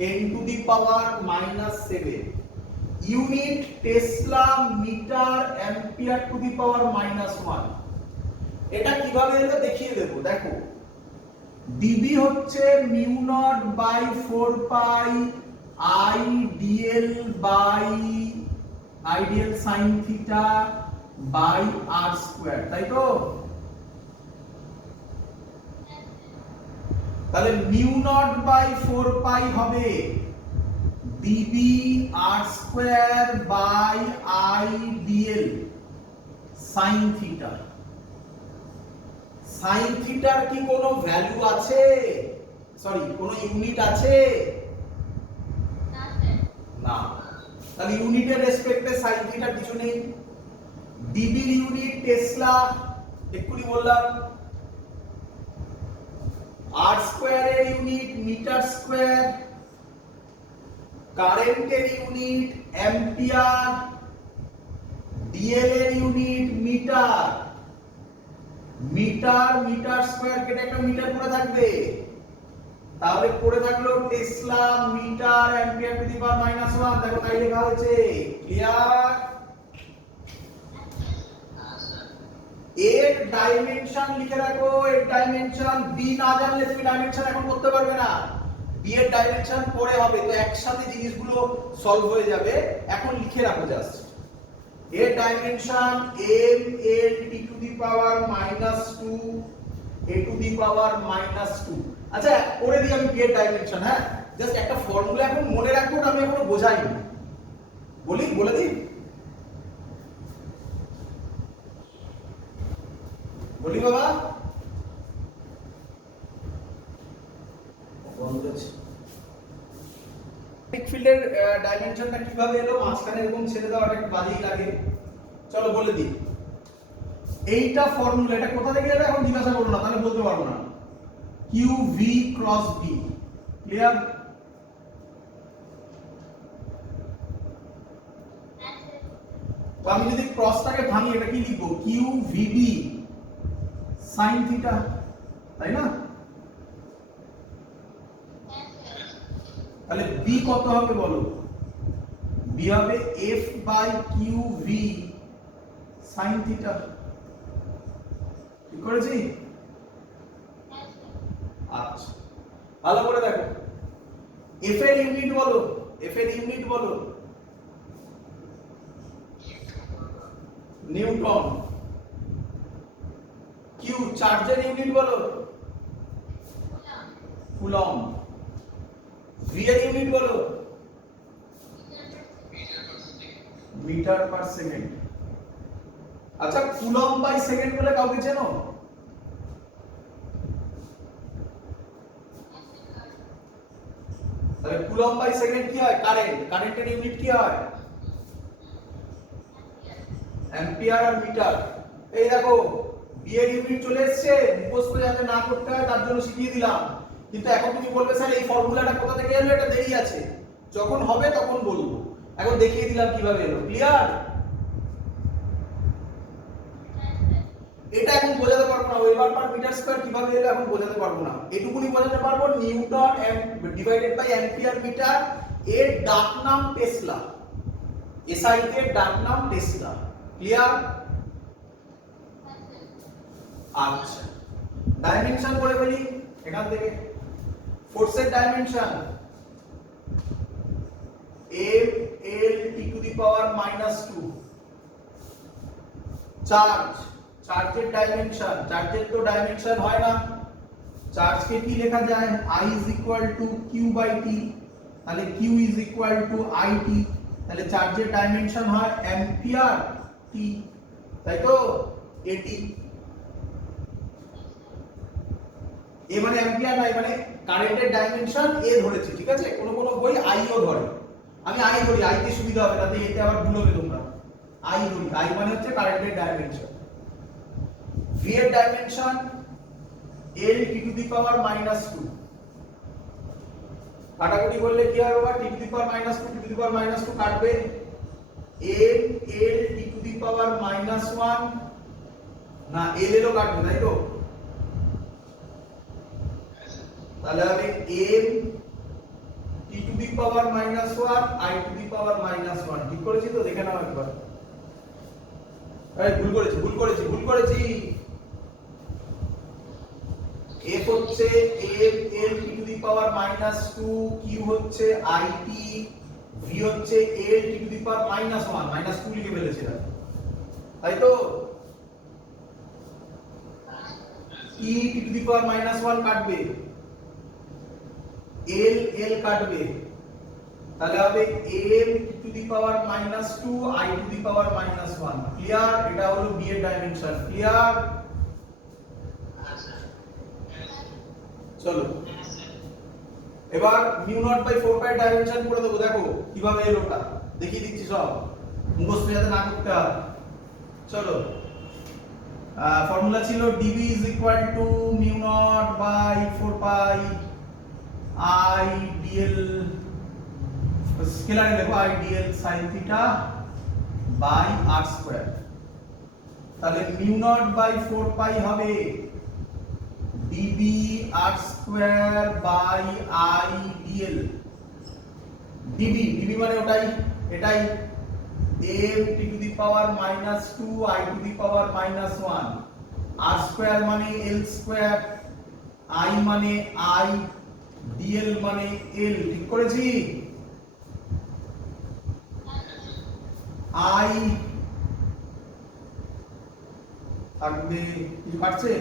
10 to the power -7। Unit tesla, metre, ampere to the power -1। এটা কিভাবে এলো দেখিয়ে দেব। দেখো, ডিবি হচ্ছে mu naught by 4 pi I dl by ideal sine theta by R square, তাই তো? তাহলে মিউ নট বাই 4 পাই হবে dB r square by I DL sine theta. Sine থিটার কি কোনো ভ্যালু আছে? সরি, কোনো ইউনিট আছে? না। তাহলে ইউনিটের রেসপেক্টে সাইন থিটার কিছু নেই। ডিবির ইউনিট টেসলা, এক্ষুনি বললাম। আর স্কয়ারের ইউনিট মিটার স্কয়ার, কারেন্টের ইউনিট অ্যাম্পিয়ার, ডিএল এর unit metre. Metre metre square কেটে একটা মিটার পড়ে থাকবে, তাহলে পড়ে থাকলো tesla, metre, ampere to the power -1। দেখো তাই লেখা হয়েছে। ক্লিয়ার? এর ডাইমেনশন লিখে রাখো। এর ডাইমেনশন বি না জানলে তুমি ডাইমেনশন এখন করতে পারবে না। বি এর ডাইমেনশন পরে হবে, তো একসাথে জিনিসগুলো সলভ হয়ে যাবে। এখন লিখে রাখো জাস্ট। এর dimension m l t to the power -2 a to the power -2। আচ্ছা করে দিই আমি বি এর ডাইমেনশন। হ্যাঁ, জাস্ট একটা ফর্মুলা এখন মনে রাখবো, আমি এখনো বোঝাইনি। বলে দিই, বলি বাবা। ইলেকট্রিক ফিল্ডের ডাইমেনশনটা কিভাবে এলো, মাঝখানে এরকম ছেড়ে দেওয়াটা একটু বাজেই লাগে। চলো বলে দিই। এইটা ফর্মুলা, এটা কোথা থেকে এলো এখন জিজ্ঞাসা করো না, তাহলে বলতে পারবো না। Q V cross B. Clear? তো আমি যদি ক্রসটাকে ভাঙি, এটা কি লিখবো? কিউ ভিবি সাইন থিটা, তাই না? তাহলে বি কত হবে বলো? বি হবে F by Q V sine theta. ঠিক করেছি? আচ্ছা, ভালো করে দেখো। এফ এর ইউনিট বলো, এফ এর ইউনিট বলো। নিউটন। কিউ চার্জের ইউনিট বলো। কুলম্ব। ভি এর ইউনিট বলো। Metre per second. আচ্ছা, কুলম্ব বাই সেকেন্ড বলে কাউকে চেনো? তাহলে কুলম্ব বাই সেকেন্ড কি হয়? কারেন্ট। কারেন্টের ইউনিট কি হয়? অ্যাম্পিয়ার আর মিটার। এই দেখো বিয়ের ইউনিট চলে এসেছে, মুখস্থ যাতে না করতে হয় তার জন্য শিখিয়ে দিলাম। কিন্তু এখন তুমি বলবে স্যার এই ফর্মুলাটা কোথা থেকে এলো, এটা দেরি আছে, যখন হবে তখন বলবো, এখন দেখিয়ে দিলাম কিভাবে এলো। ক্লিয়ার? এটা এখন বোঝাতে পারবো না, ওয়েবার পার মিটার স্কয়ার কিভাবে এলো এখন বোঝাতে পারবো না, এটুকুনি বোঝাতে পারবো newton divided by ampere metre, এর ডাক নাম টেসলা, এসআই এর ডাক নাম টেসলা। ক্লিয়ার? আচ্ছা, ডাইমেনশন করে ফেলি এখান থেকে। ফোর্সের dimension m l t to the power -2। Charge, চার্জের ডাইমেনশন, চার্জের তো ডাইমেনশন হয় না, চার্জকে কি লেখা যায়, I is equal to q by t, তাহলে q is equal to it, তাহলে চার্জের ডাইমেনশন হয় অ্যাম্পিয়ার t, তাই তো? এটি এ মানে অ্যাম্পিয়ার নয়, মানে কারেন্টের ডাইমেনশন এ ধরেছে, ঠিক আছে? কোন কোন বই আই ও ধরে, আমি আই ধরি, আই তে সুবিধা হবে, তাতে এতে আবার ভুল হবে তোমরা। আই ধরি, আই মানে হচ্ছে কারেন্টের ডাইমেনশন। ভি এর dimension l t to the power -2। কাটাকুটি করলে কি হবে বাবা, t to the power -2 t to the power -2 কাটবে, m l t to the power -1 না l এরও কাটবে, তাই তো? তাহলে হবে m t to the power -1 i to the power -1। ঠিক করেছি তো? দেখে নাও একবার। এই ভুল করেছি। f হচ্ছে m l t to the power -2, q হচ্ছে it, v হচ্ছে l t to the power -1, -2 লিখে ফেলেছিলাম, তাই তো? e t to the power -1 কাটবে, l কাটবে, তাহলে হবে m to the power -2 i to the power -1। Clear? এটা হলো b এর ডাইমেনশন। ক্লিয়ার? চলো এবার mu naught by 4 pi dimension করে দেবো, দেখো কিভাবে এর ওটা দেখিয়ে দিচ্ছি, সব মুখস্থ যাতে না করতে হয়। চলো, ফর্মুলা ছিল dv is equal to mu naught by 4 pi i dl, স্কেলারে লেখো i dl sin থিটা বাই r স্কয়ার। তাহলে মিউ নট বাই 4 পাই হবে dv r square by i dl। dv মানে এটাই m t to the power -2 i to the power -1, r square মানে l square, i মানে i, dl মানে l। ঠিক করেছি? i থাকবে কি পাচ্ছে,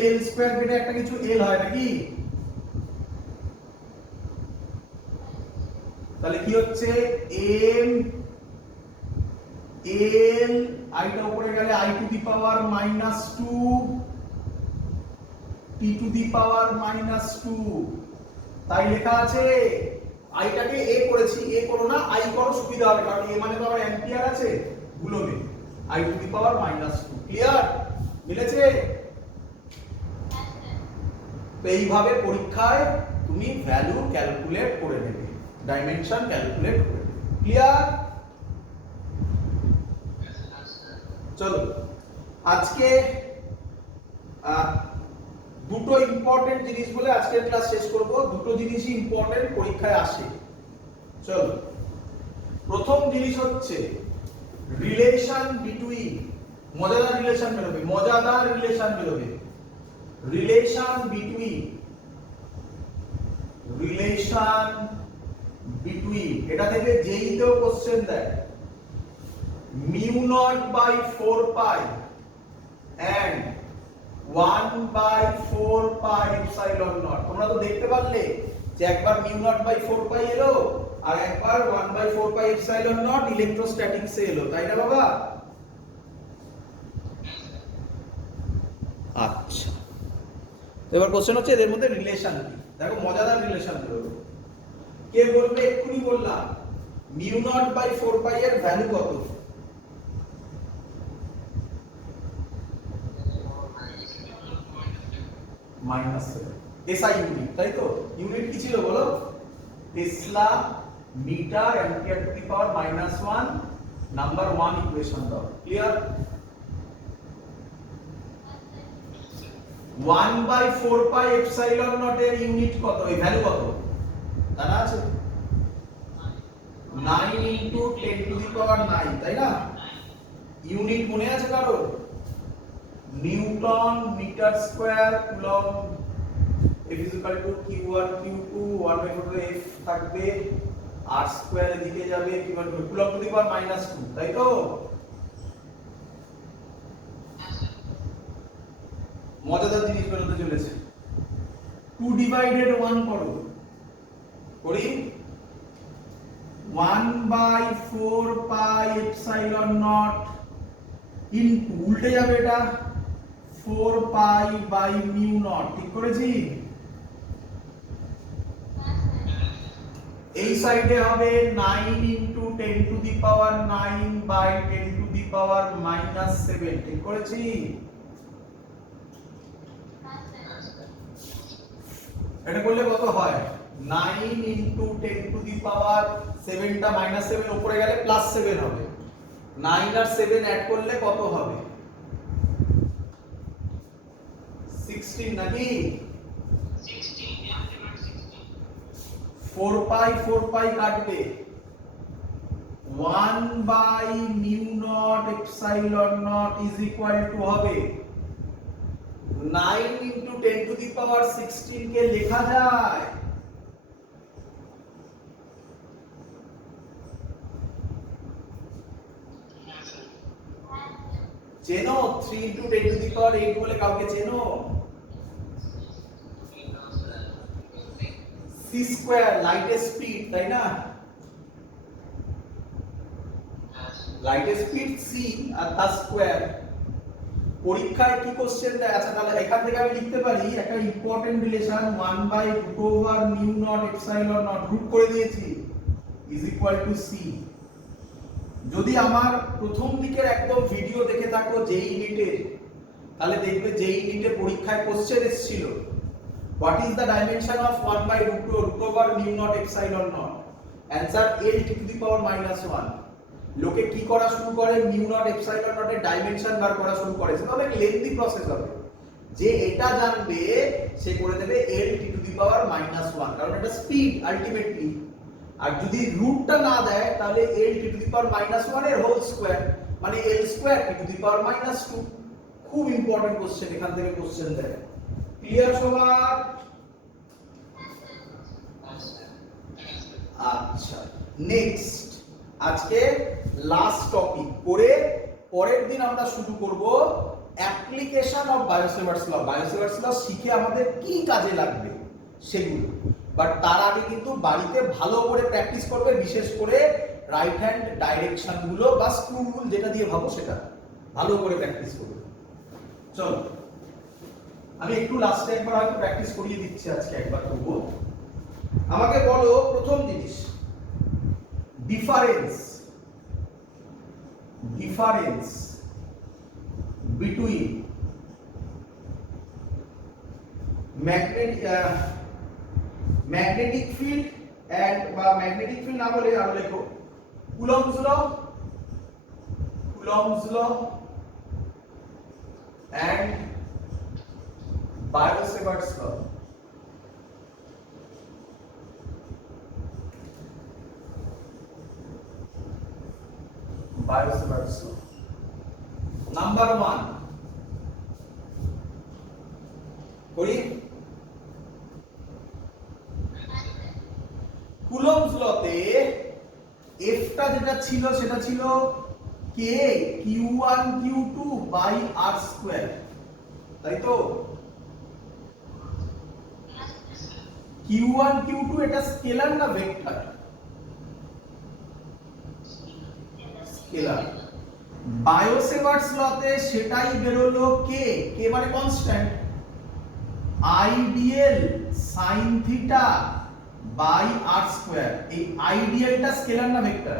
l স্কয়ার কেটে একটা কিছু l হয় নাকি, তাহলে কি হচ্ছে m l, i টা উপরে গেলে i to the power -2 t to the power -2, তাই লেখা আছে। i টাকে a করেছি, a করো না, i করো, সুবিধা হবে, কারণ a মানে তো আবার অ্যাম্পিয়ার আছে, ভুল হবে, i to the power -2। Clear? মিলেছে? তো এইভাবে পরীক্ষায় তুমি ভ্যালু ক্যালকুলেট করে নেবে, ডাইমেনশন ক্যালকুলেট করে নেবে। ক্লিয়ার? চলো আজকে দুটো ইম্পর্টেন্ট জিনিস বলে আজকের ক্লাস শেষ করব। দুটো জিনিসই ইম্পর্টেন্ট, পরীক্ষায় আসে। চলো, প্রথম জিনিস হচ্ছে রিলেশন বিটুইন, মজাদার রিলেশন বেরোবে, রিলেশন বিটুইন, এটা থেকে যেই তো কোশ্চেন দেয়, mu naught by 4 pi and 1/4 pi epsilon naught. তোমরা তো দেখতে পারলে যে একবার মিউ নট বাই 4 পাই এলো আর একবার 1/4 পাই এপসাইলন নট ইলেকট্রোস্ট্যাটিক্সে এলো, তাই না বাবা? আচ্ছা, তো এবার কোশ্চেন হচ্ছে এদের মধ্যে রিলেশন কি। দেখো মজাদার রিলেশন বেরোলো। কে বলবে? এক্ষুনি বললাম, মিউ নট বাই 4 পাই এর ভ্যালু কত? -7 এসআই ইউনিট, তাই তো? ইউনিট কি ছিল বলো? Tesla metre ampere to the power -1 number 1 equation দাও। ক্লিয়ার? 1/4 পাই এপসাইলন নট এর ইউনিট কত? এই ভ্যালু কত জানা আছে? 9 * 10 টু দি পাওয়ার 9, তাই না? ইউনিট মনে আছে কারো? Newton metre square coulomb F = q1 q2 1/4 f থাকবে r স্কয়ার এদিকে যাবে q1 coulomb two the power -2, তাই তো? মজাদার জিনিস বেরোতে চলেছে। 2/1 করো, করি 1/4 পাই এপসাইলন নট ইনটু উল্টে যাবে এটা 4 পাই বাই মিউ নট, ঠিক করেছি? এই সাইডে হবে 9 * 10 to the power 9 by 10 to the power -7, ঠিক করেছি? এটা করলে কত হয়? 9 * 10 টু দি পাওয়ার 7 টা -7 উপরে গেলে +7 হবে। 9 আর 7 অ্যাড করলে কত হবে? 16 নাকি? 4 পাই কাটবে 1/μ0 epsilon naught is equal to হবে 9 * 10 টু দি পাওয়ার 16 কে লেখা যায় চেনো? 3 * 10 টু দি পাওয়ার 8 বলে কাউকে চেনো? c স্কয়ার লাইটের স্পিড, তাই না? লাইটের স্পিড c আর তার স্কয়ার। পরীক্ষায় কি কোশ্চেন দেয়? আচ্ছা তাহলে এখান থেকে আমি লিখতে পারি একটা important relation 1/√μ0 epsilon naught root করে দিয়েছি ইজ ইকুয়াল টু c। যদি আমার প্রথম দিকের একদম ভিডিও দেখে থাকো যেই ইউনিটের, তাহলে দেখবে যেই ইউনিটে পরীক্ষায় কোশ্চেন এসেছিল what is the dimension of 1/√μ0 epsilon naught? Answer l to the power -1। লোকে কি করা শুরু করে? μ0 এপসাইলন নটের ডাইমেনশন বার করা শুরু করে। সেটা অনেক লেন্থি প্রসেস হবে। যে এটা জানবে সে করে দেবে l to the power -1, কারণ এটা স্পিড আলটিমেটলি। আর যদি রুটটা না দেয় তাহলে l to the power -1 এর হোল স্কয়ার মানে l square to the power -2। খুব ইম্পর্টেন্ট কোশ্চেন, এখান থেকে কোশ্চেন দেয়। ক্লিয়ার সবার? আচ্ছা নেক্সট, আজকে লাস্ট টপিক করে পরের দিন আমরা শুরু করব অ্যাপ্লিকেশন অফ বায়োসেভার্স ল। বায়োসেভার্স ল শিখে আমাদের কি কাজে লাগবে সেগুলো। বাট তার আগে কিন্তু বাড়িতে ভালো করে প্র্যাকটিস করবে, বিশেষ করে রাইট হ্যান্ড ডাইরেকশন গুলো বা স্ক্রু রুল যেটা দিয়ে ভাবো সেটা ভালো করে প্র্যাকটিস করবে। চলো আমি একটু লাস্টে একবার হয়তো প্র্যাকটিস করিয়ে দিচ্ছি, আজকে একবার করব। আমাকে বলো প্রথম জিনিস, difference between magnetic field and বা ম্যাগনেটিক ফিল্ড না বলে আরো লেখো Coulomb's law and Biot-Savart's law. Biot-Savart's law. Number 1 করি কুলম্বস লতে F টা যেটা ছিল সেটা ছিল k q1 q2 by r square, তাই তো? q1 q2 এটা স্কেলার না ভেক্টর? স্কেলার। বায়োসেভার্টস লতে সেটাই বেরোলো k মানে কনস্ট্যান্ট, আইডিয়াল sin থিটা বাই r স্কয়ার। এই আইডিয়ালটা স্কেলার না ভেক্টর?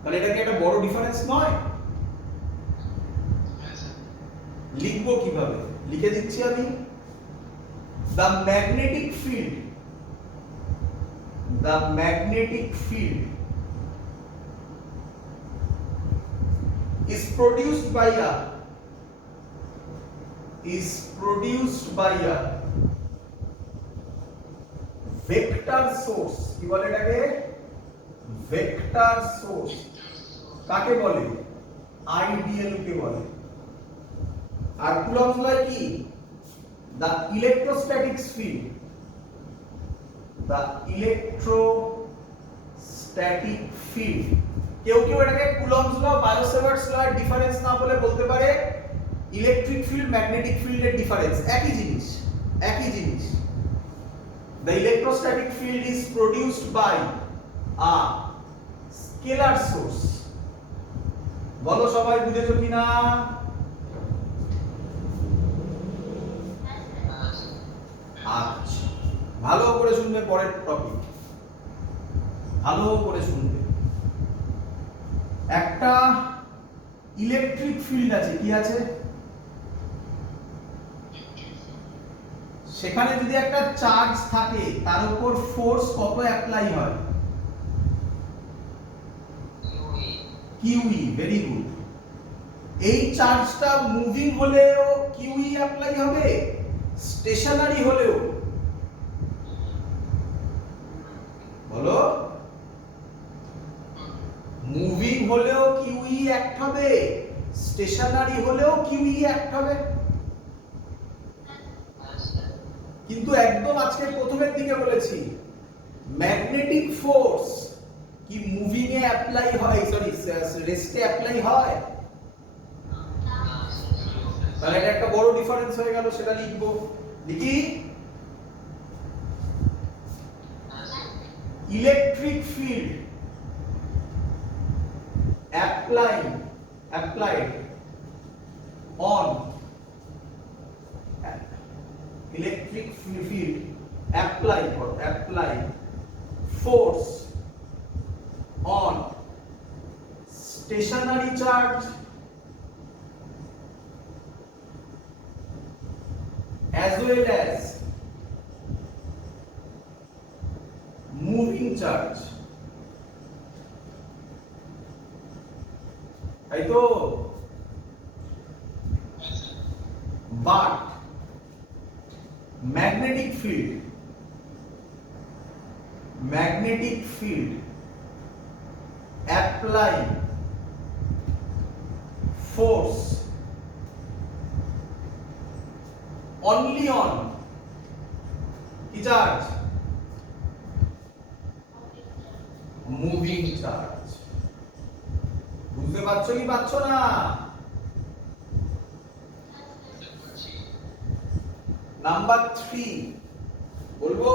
তাহলে এটা কি একটা বড় ডিফারেন্স নয়? লিখবো কিভাবে, লিখে দিচ্ছি আমি। The magnetic field, the magnetic field is produced by a vector source। কি বলে এটাকে? Vector source. কাকে বলে? আইডিয়াল কে বলে। আর কুলম্বস ল কি? the electrostatic field, the electrostatic field। কেউ কেউ এটাকে কুলম্বস ল, বায়োসেভার্টস ল এর ডিফারেন্স না বলে বলতে পারে ইলেকট্রিক ফিল্ড ম্যাগনেটিক ফিল্ডের ডিফারেন্স। একই জিনিস, একই জিনিস। the electrostatic field is produced by a scalar source। বলো সবাই বুঝেছো কিনা? আচ্ছা, ভালো করে শুনবে পরের টপিক, ভালো করে শুনবে। একটা ইলেকট্রিক ফিল্ড আছে, কি আছে? সেখানে যদি একটা চার্জ থাকে তার উপর ফোর্স কত অ্যাপ্লাই হয়? কিউই। Very good. এই চার্জটা মুভিং হলেও কিউই অ্যাপ্লাই হবে, স্টেশনারি হলেও? বলো। মুভিং হলেও কিউই অ্যাক্ট হবে, স্টেশনারি হলেও কিউই অ্যাক্ট হবে। কিন্তু একদম আজকে প্রথমের দিকে বলেছি ম্যাগনেটিক ফোর্স কি মুভিং এ অ্যাপ্লাই হয়, সরি রেস্টে অ্যাপ্লাই হয়? তাহলে এটা একটা বড় ডিফারেন্স হয়ে গেল, সেটা লিখবো। লিখি, electric field applied on electric field apply force on stationary charge as well as moving charge। তাই তো? but magnetic field apply force only on কি চার্জ? Moving charge. বুঝতে পারছো কি পারছো না? নাম্বার 3 বলবো?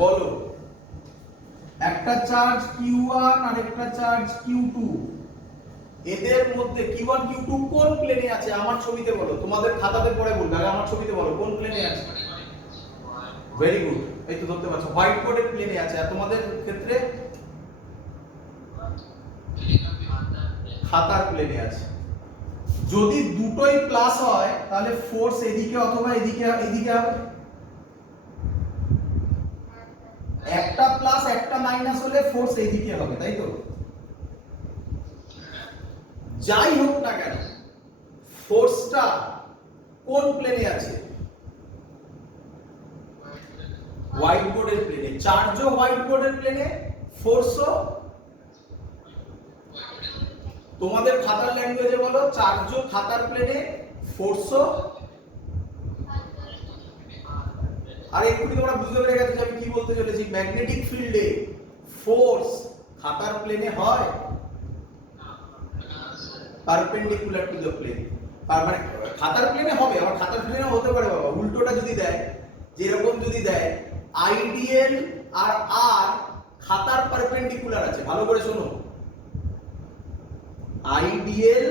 বলো। একটা চার্জ Q1 আর একটা চার্জ Q2, এদের মধ্যে Q1 Q2 কোন প্লেনে আছে? আমার ছবিতে বলো, তোমাদের খাতাতে পড়ে বলবে, আগে আমার ছবিতে বলো কোন প্লেনে আছে। ভেরি গুড, এই তো ধরতে পারছো, হোয়াইট বোর্ডের প্লেনে আছে। আর তোমাদের ক্ষেত্রে খাতার প্লেনে আছে। যদি দুটোই প্লাস হয় তাহলে ফোর্স এদিকে অথবা এদিকে হবে। একটা প্লাস একটা মাইনাস হলে ফোর্স এদিকে হবে, তাই তো? যাই হোক না কেন, ফোর্সটা কোন প্লেনে আছে? হোয়াইট বোর্ডের প্লেনে। চার্জও হোয়াইট বোর্ডের প্লেনে, ফোর্সও তোমাদের খাতার ল্যাঙ্গুয়েজে বলো, চার্জও খাতার প্লেনে, ফোর্সও। আর এক্ষুনি তোমরা বুঝতে পেরে গেছো যে আমি কি বলতে চলেছি। ম্যাগনেটিক ফিল্ডে ফোর্স খাতার প্লেনে হয়, পারপেন্ডিকুলার টু দ্য প্লেন। আর মানে খাতার প্লেনে হবে, আবার খাতার প্লেনে হতে পারে বাবা। উল্টোটা যদি দেয়, যেরকম যদি দেয় আইডিয়াল আর আর খাতার পারপেন্ডিকুলার আছে, ভালো করে শোনো, আইডিয়াল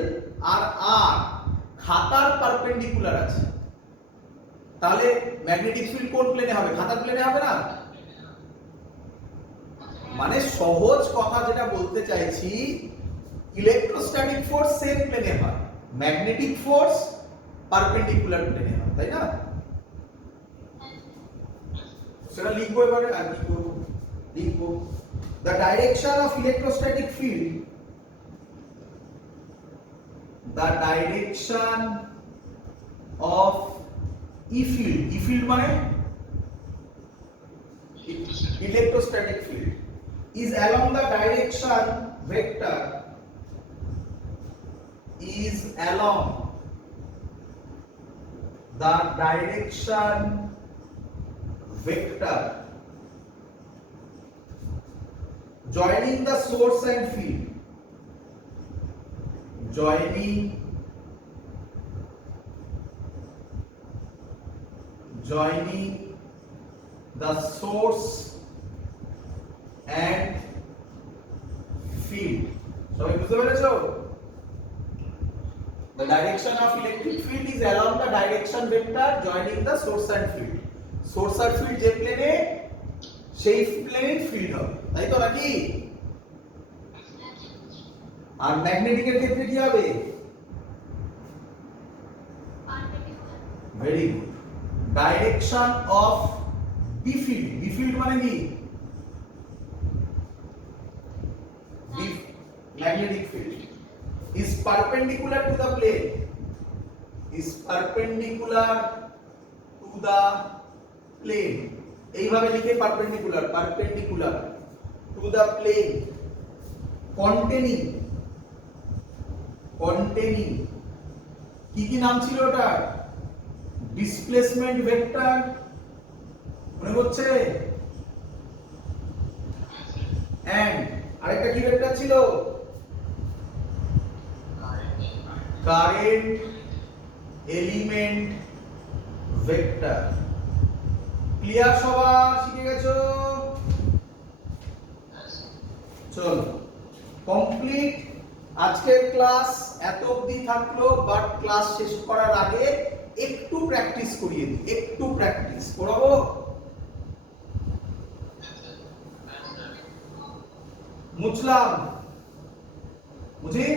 আর আর খাতার পারপেন্ডিকুলার আছে, তাহলে ম্যাগনেটিক ফিল্ড কোন প্লেনে হবে? খাতার প্লেনে হবে না? মানে সহজ কথা যেটা বলতে চাইছি, ইলেকট্রোস্ট্যাটিক ফোর্স সেম প্লেনে হয়, ম্যাগনেটিক ফোর্স পারপেন্ডিকুলার প্লেনে হয়, তাই না? সেটা লিখবো এবারে, আর কি করব লিখবো the direction of electrostatic field, the direction of E field মানে electrostatic field is along the direction vector, is along the direction vector joining the source and field, joining the source and field. সবাই বুঝতে পেরেছো? The direction of electric field is along the direction vector joining the source and field. Source R field যে প্লেনে, সেই প্লেনে field হবে, তাই তো নাকি? আর ম্যাগনেটিকের ক্ষেত্রে কি হবে? Very good. Direction of B field মানে কি? Magnetic field is perpendicular to the plane, is perpendicular to the plane, এইভাবে লিখে perpendicular to the plane containing কি নাম ছিল ওটা? ডিসপ্লেসমেন্ট ভেক্টর, মনে হচ্ছে? এন্ড আরেকটা কি ভেক্টর ছিল? Current element vector. ক্লিয়ার সবার? শিখে গেছো? চলো কমপ্লিট আজকের ক্লাস এত অবধি থাকলো, বাট ক্লাস শেষ করার আগে একটু প্র্যাকটিস করিয়ে দিই, একটু প্র্যাকটিস করাবো। মুছলাম বুঝি?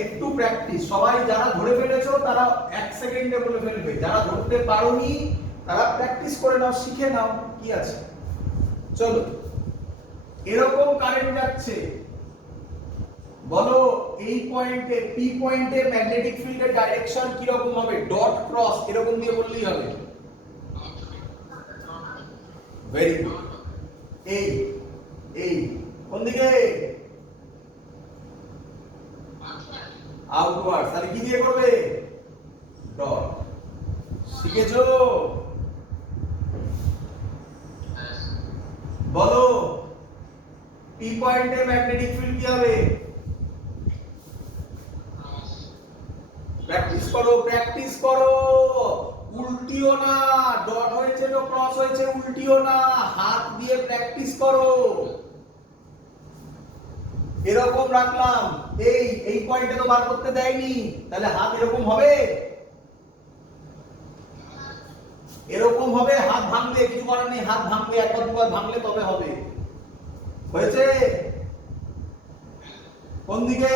একটু প্র্যাকটিস, সবাই যারা ধরে ফেলেছো তারা 1 সেকেন্ডে বলে ফেলবে, যারা ধরতে পারোনি তারা প্র্যাকটিস করে নাও, শিখে নাও, কি আছে। চলো, এরকম কারেন্ট যাচ্ছে, বলো এই পয়েন্টে পি পয়েন্টে ম্যাগনেটিক ফিল্ডের ডাইরেকশন কি রকম হবে? ডট ক্রস এরকম দিয়ে বললেই হবে। Very good. এই কোন দিকে? আউটওয়ার্ড। তাহলে কি দিয়ে করবে? ডট। শিখেছো? বলো পি পয়েন্টে ম্যাগনেটিক ফিল্ড কি হবে? প্র্যাকটিস করো, উল্টিও না, ডট হয়েছে তো ক্রস হয়েছে, উল্টিও না, হাত দিয়ে প্র্যাকটিস করো। এরকম রাখলাম, এই পয়েন্টে তো বার করতে দেয়নি, তাহলে হাত এরকম হবে? এরকম হবে, হাত ভাঙলে কিছু করার নেই, হাত ভাঙবে, একবার দুবার ভাঙলে তবে হবে। হয়েছে? কোন দিকে?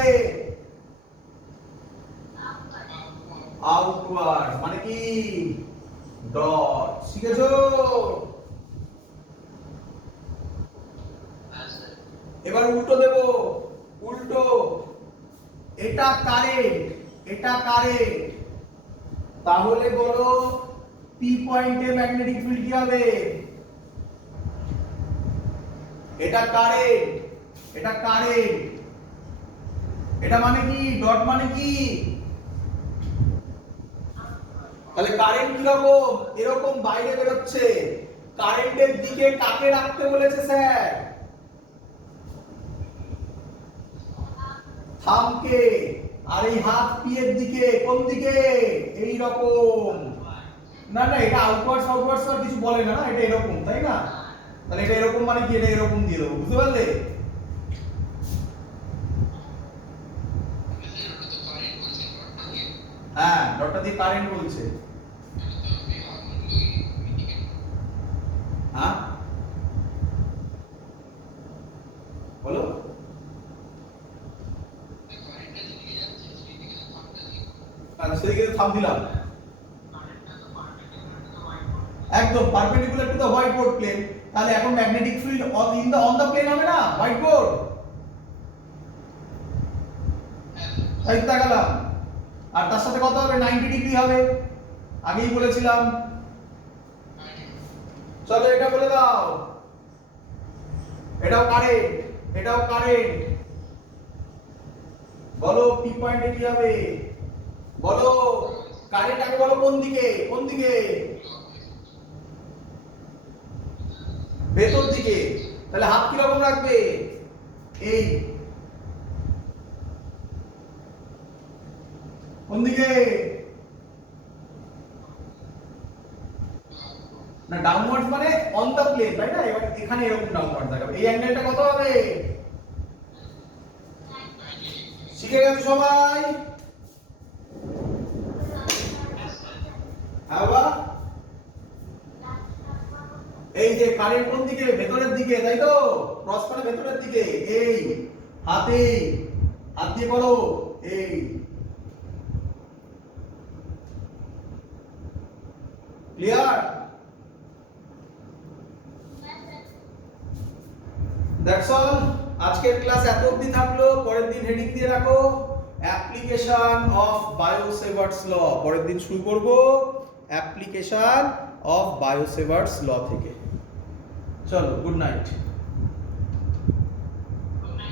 আউটওয়ার্ড মানে কি? ডট। শিখেছো? এবার উল্টো দেব, উল্টো। এটা কারেন্ট, তাহলে বলো পি পয়েন্টে ম্যাগনেটিক ফিল্ড কি হবে? এটা কারেন্ট, এটা মানে কি? ডট মানে কি? তাহলে কারেন্ট কি রকম? এরকম বাইরে বের হচ্ছে। কারেন্টের দিকে কাকে রাখতে বলেছে স্যার? থামকে। আর এই হাত পি এর দিকে, কোন দিকে? এই রকম। না এটা আউটওয়ার্ডস আর কিছু বলে না, এটা এরকম, তাই না? তাহলে এটা এরকম মানে কি? এটা এরকম দিয়ে দেবো, বুঝতে পারলে? হ্যাঁ, ডটটা দিয়ে কারেন্ট বলছে। হ্যাঁ আচ্ছা সেদিকে থাম দিলাম। একদম perpendicular to the white board plane. তাহলে এখন magnetic field on the plane হবে না হোয়াইট বোর্ড, তাই তো দেখালাম। আর তার সাথে কত হবে 90 ডিগ্রি হবে, আগেই বলেছিলাম। চলো এটা বলে দাও, এটাও কারেন্ট, এটাও কারেন্ট। বলো পি পয়েন্টে কি হবে, বলো কারেন্ট আগে বলো কোন দিকে, কোন দিকে? ভেতর দিকে। তাহলে হাত কি রকম রাখবে, এই কোন দিকে? না ডাউনওয়ার্ডস মানে অন দা প্লেন, তাই না? এবার এখানে এরকম ডাউনওয়ার্ড দেখাবে। এই অ্যাঙ্গেলটা কত হবে? শিখে গেছো সবাই? আবার এই যে কারেন্ট কোন দিকে, ভেতরের দিকে, তাই তো? ক্রস করে ভেতরের দিকে। এই হাতে হাত দিয়ে করো, এই ক্লিয়ার? That's all. আজকের ক্লাস এত অবধি থাকলো। পরের দিন হেডিং দিয়ে রাখো অ্যাপ্লিকেশন অফ বায়োসেভার্টস ল। পরের দিন শুরু করব অ্যাপ্লিকেশন অফ বায়োসেভার্টস ল থেকে। চলো, গুড নাইট।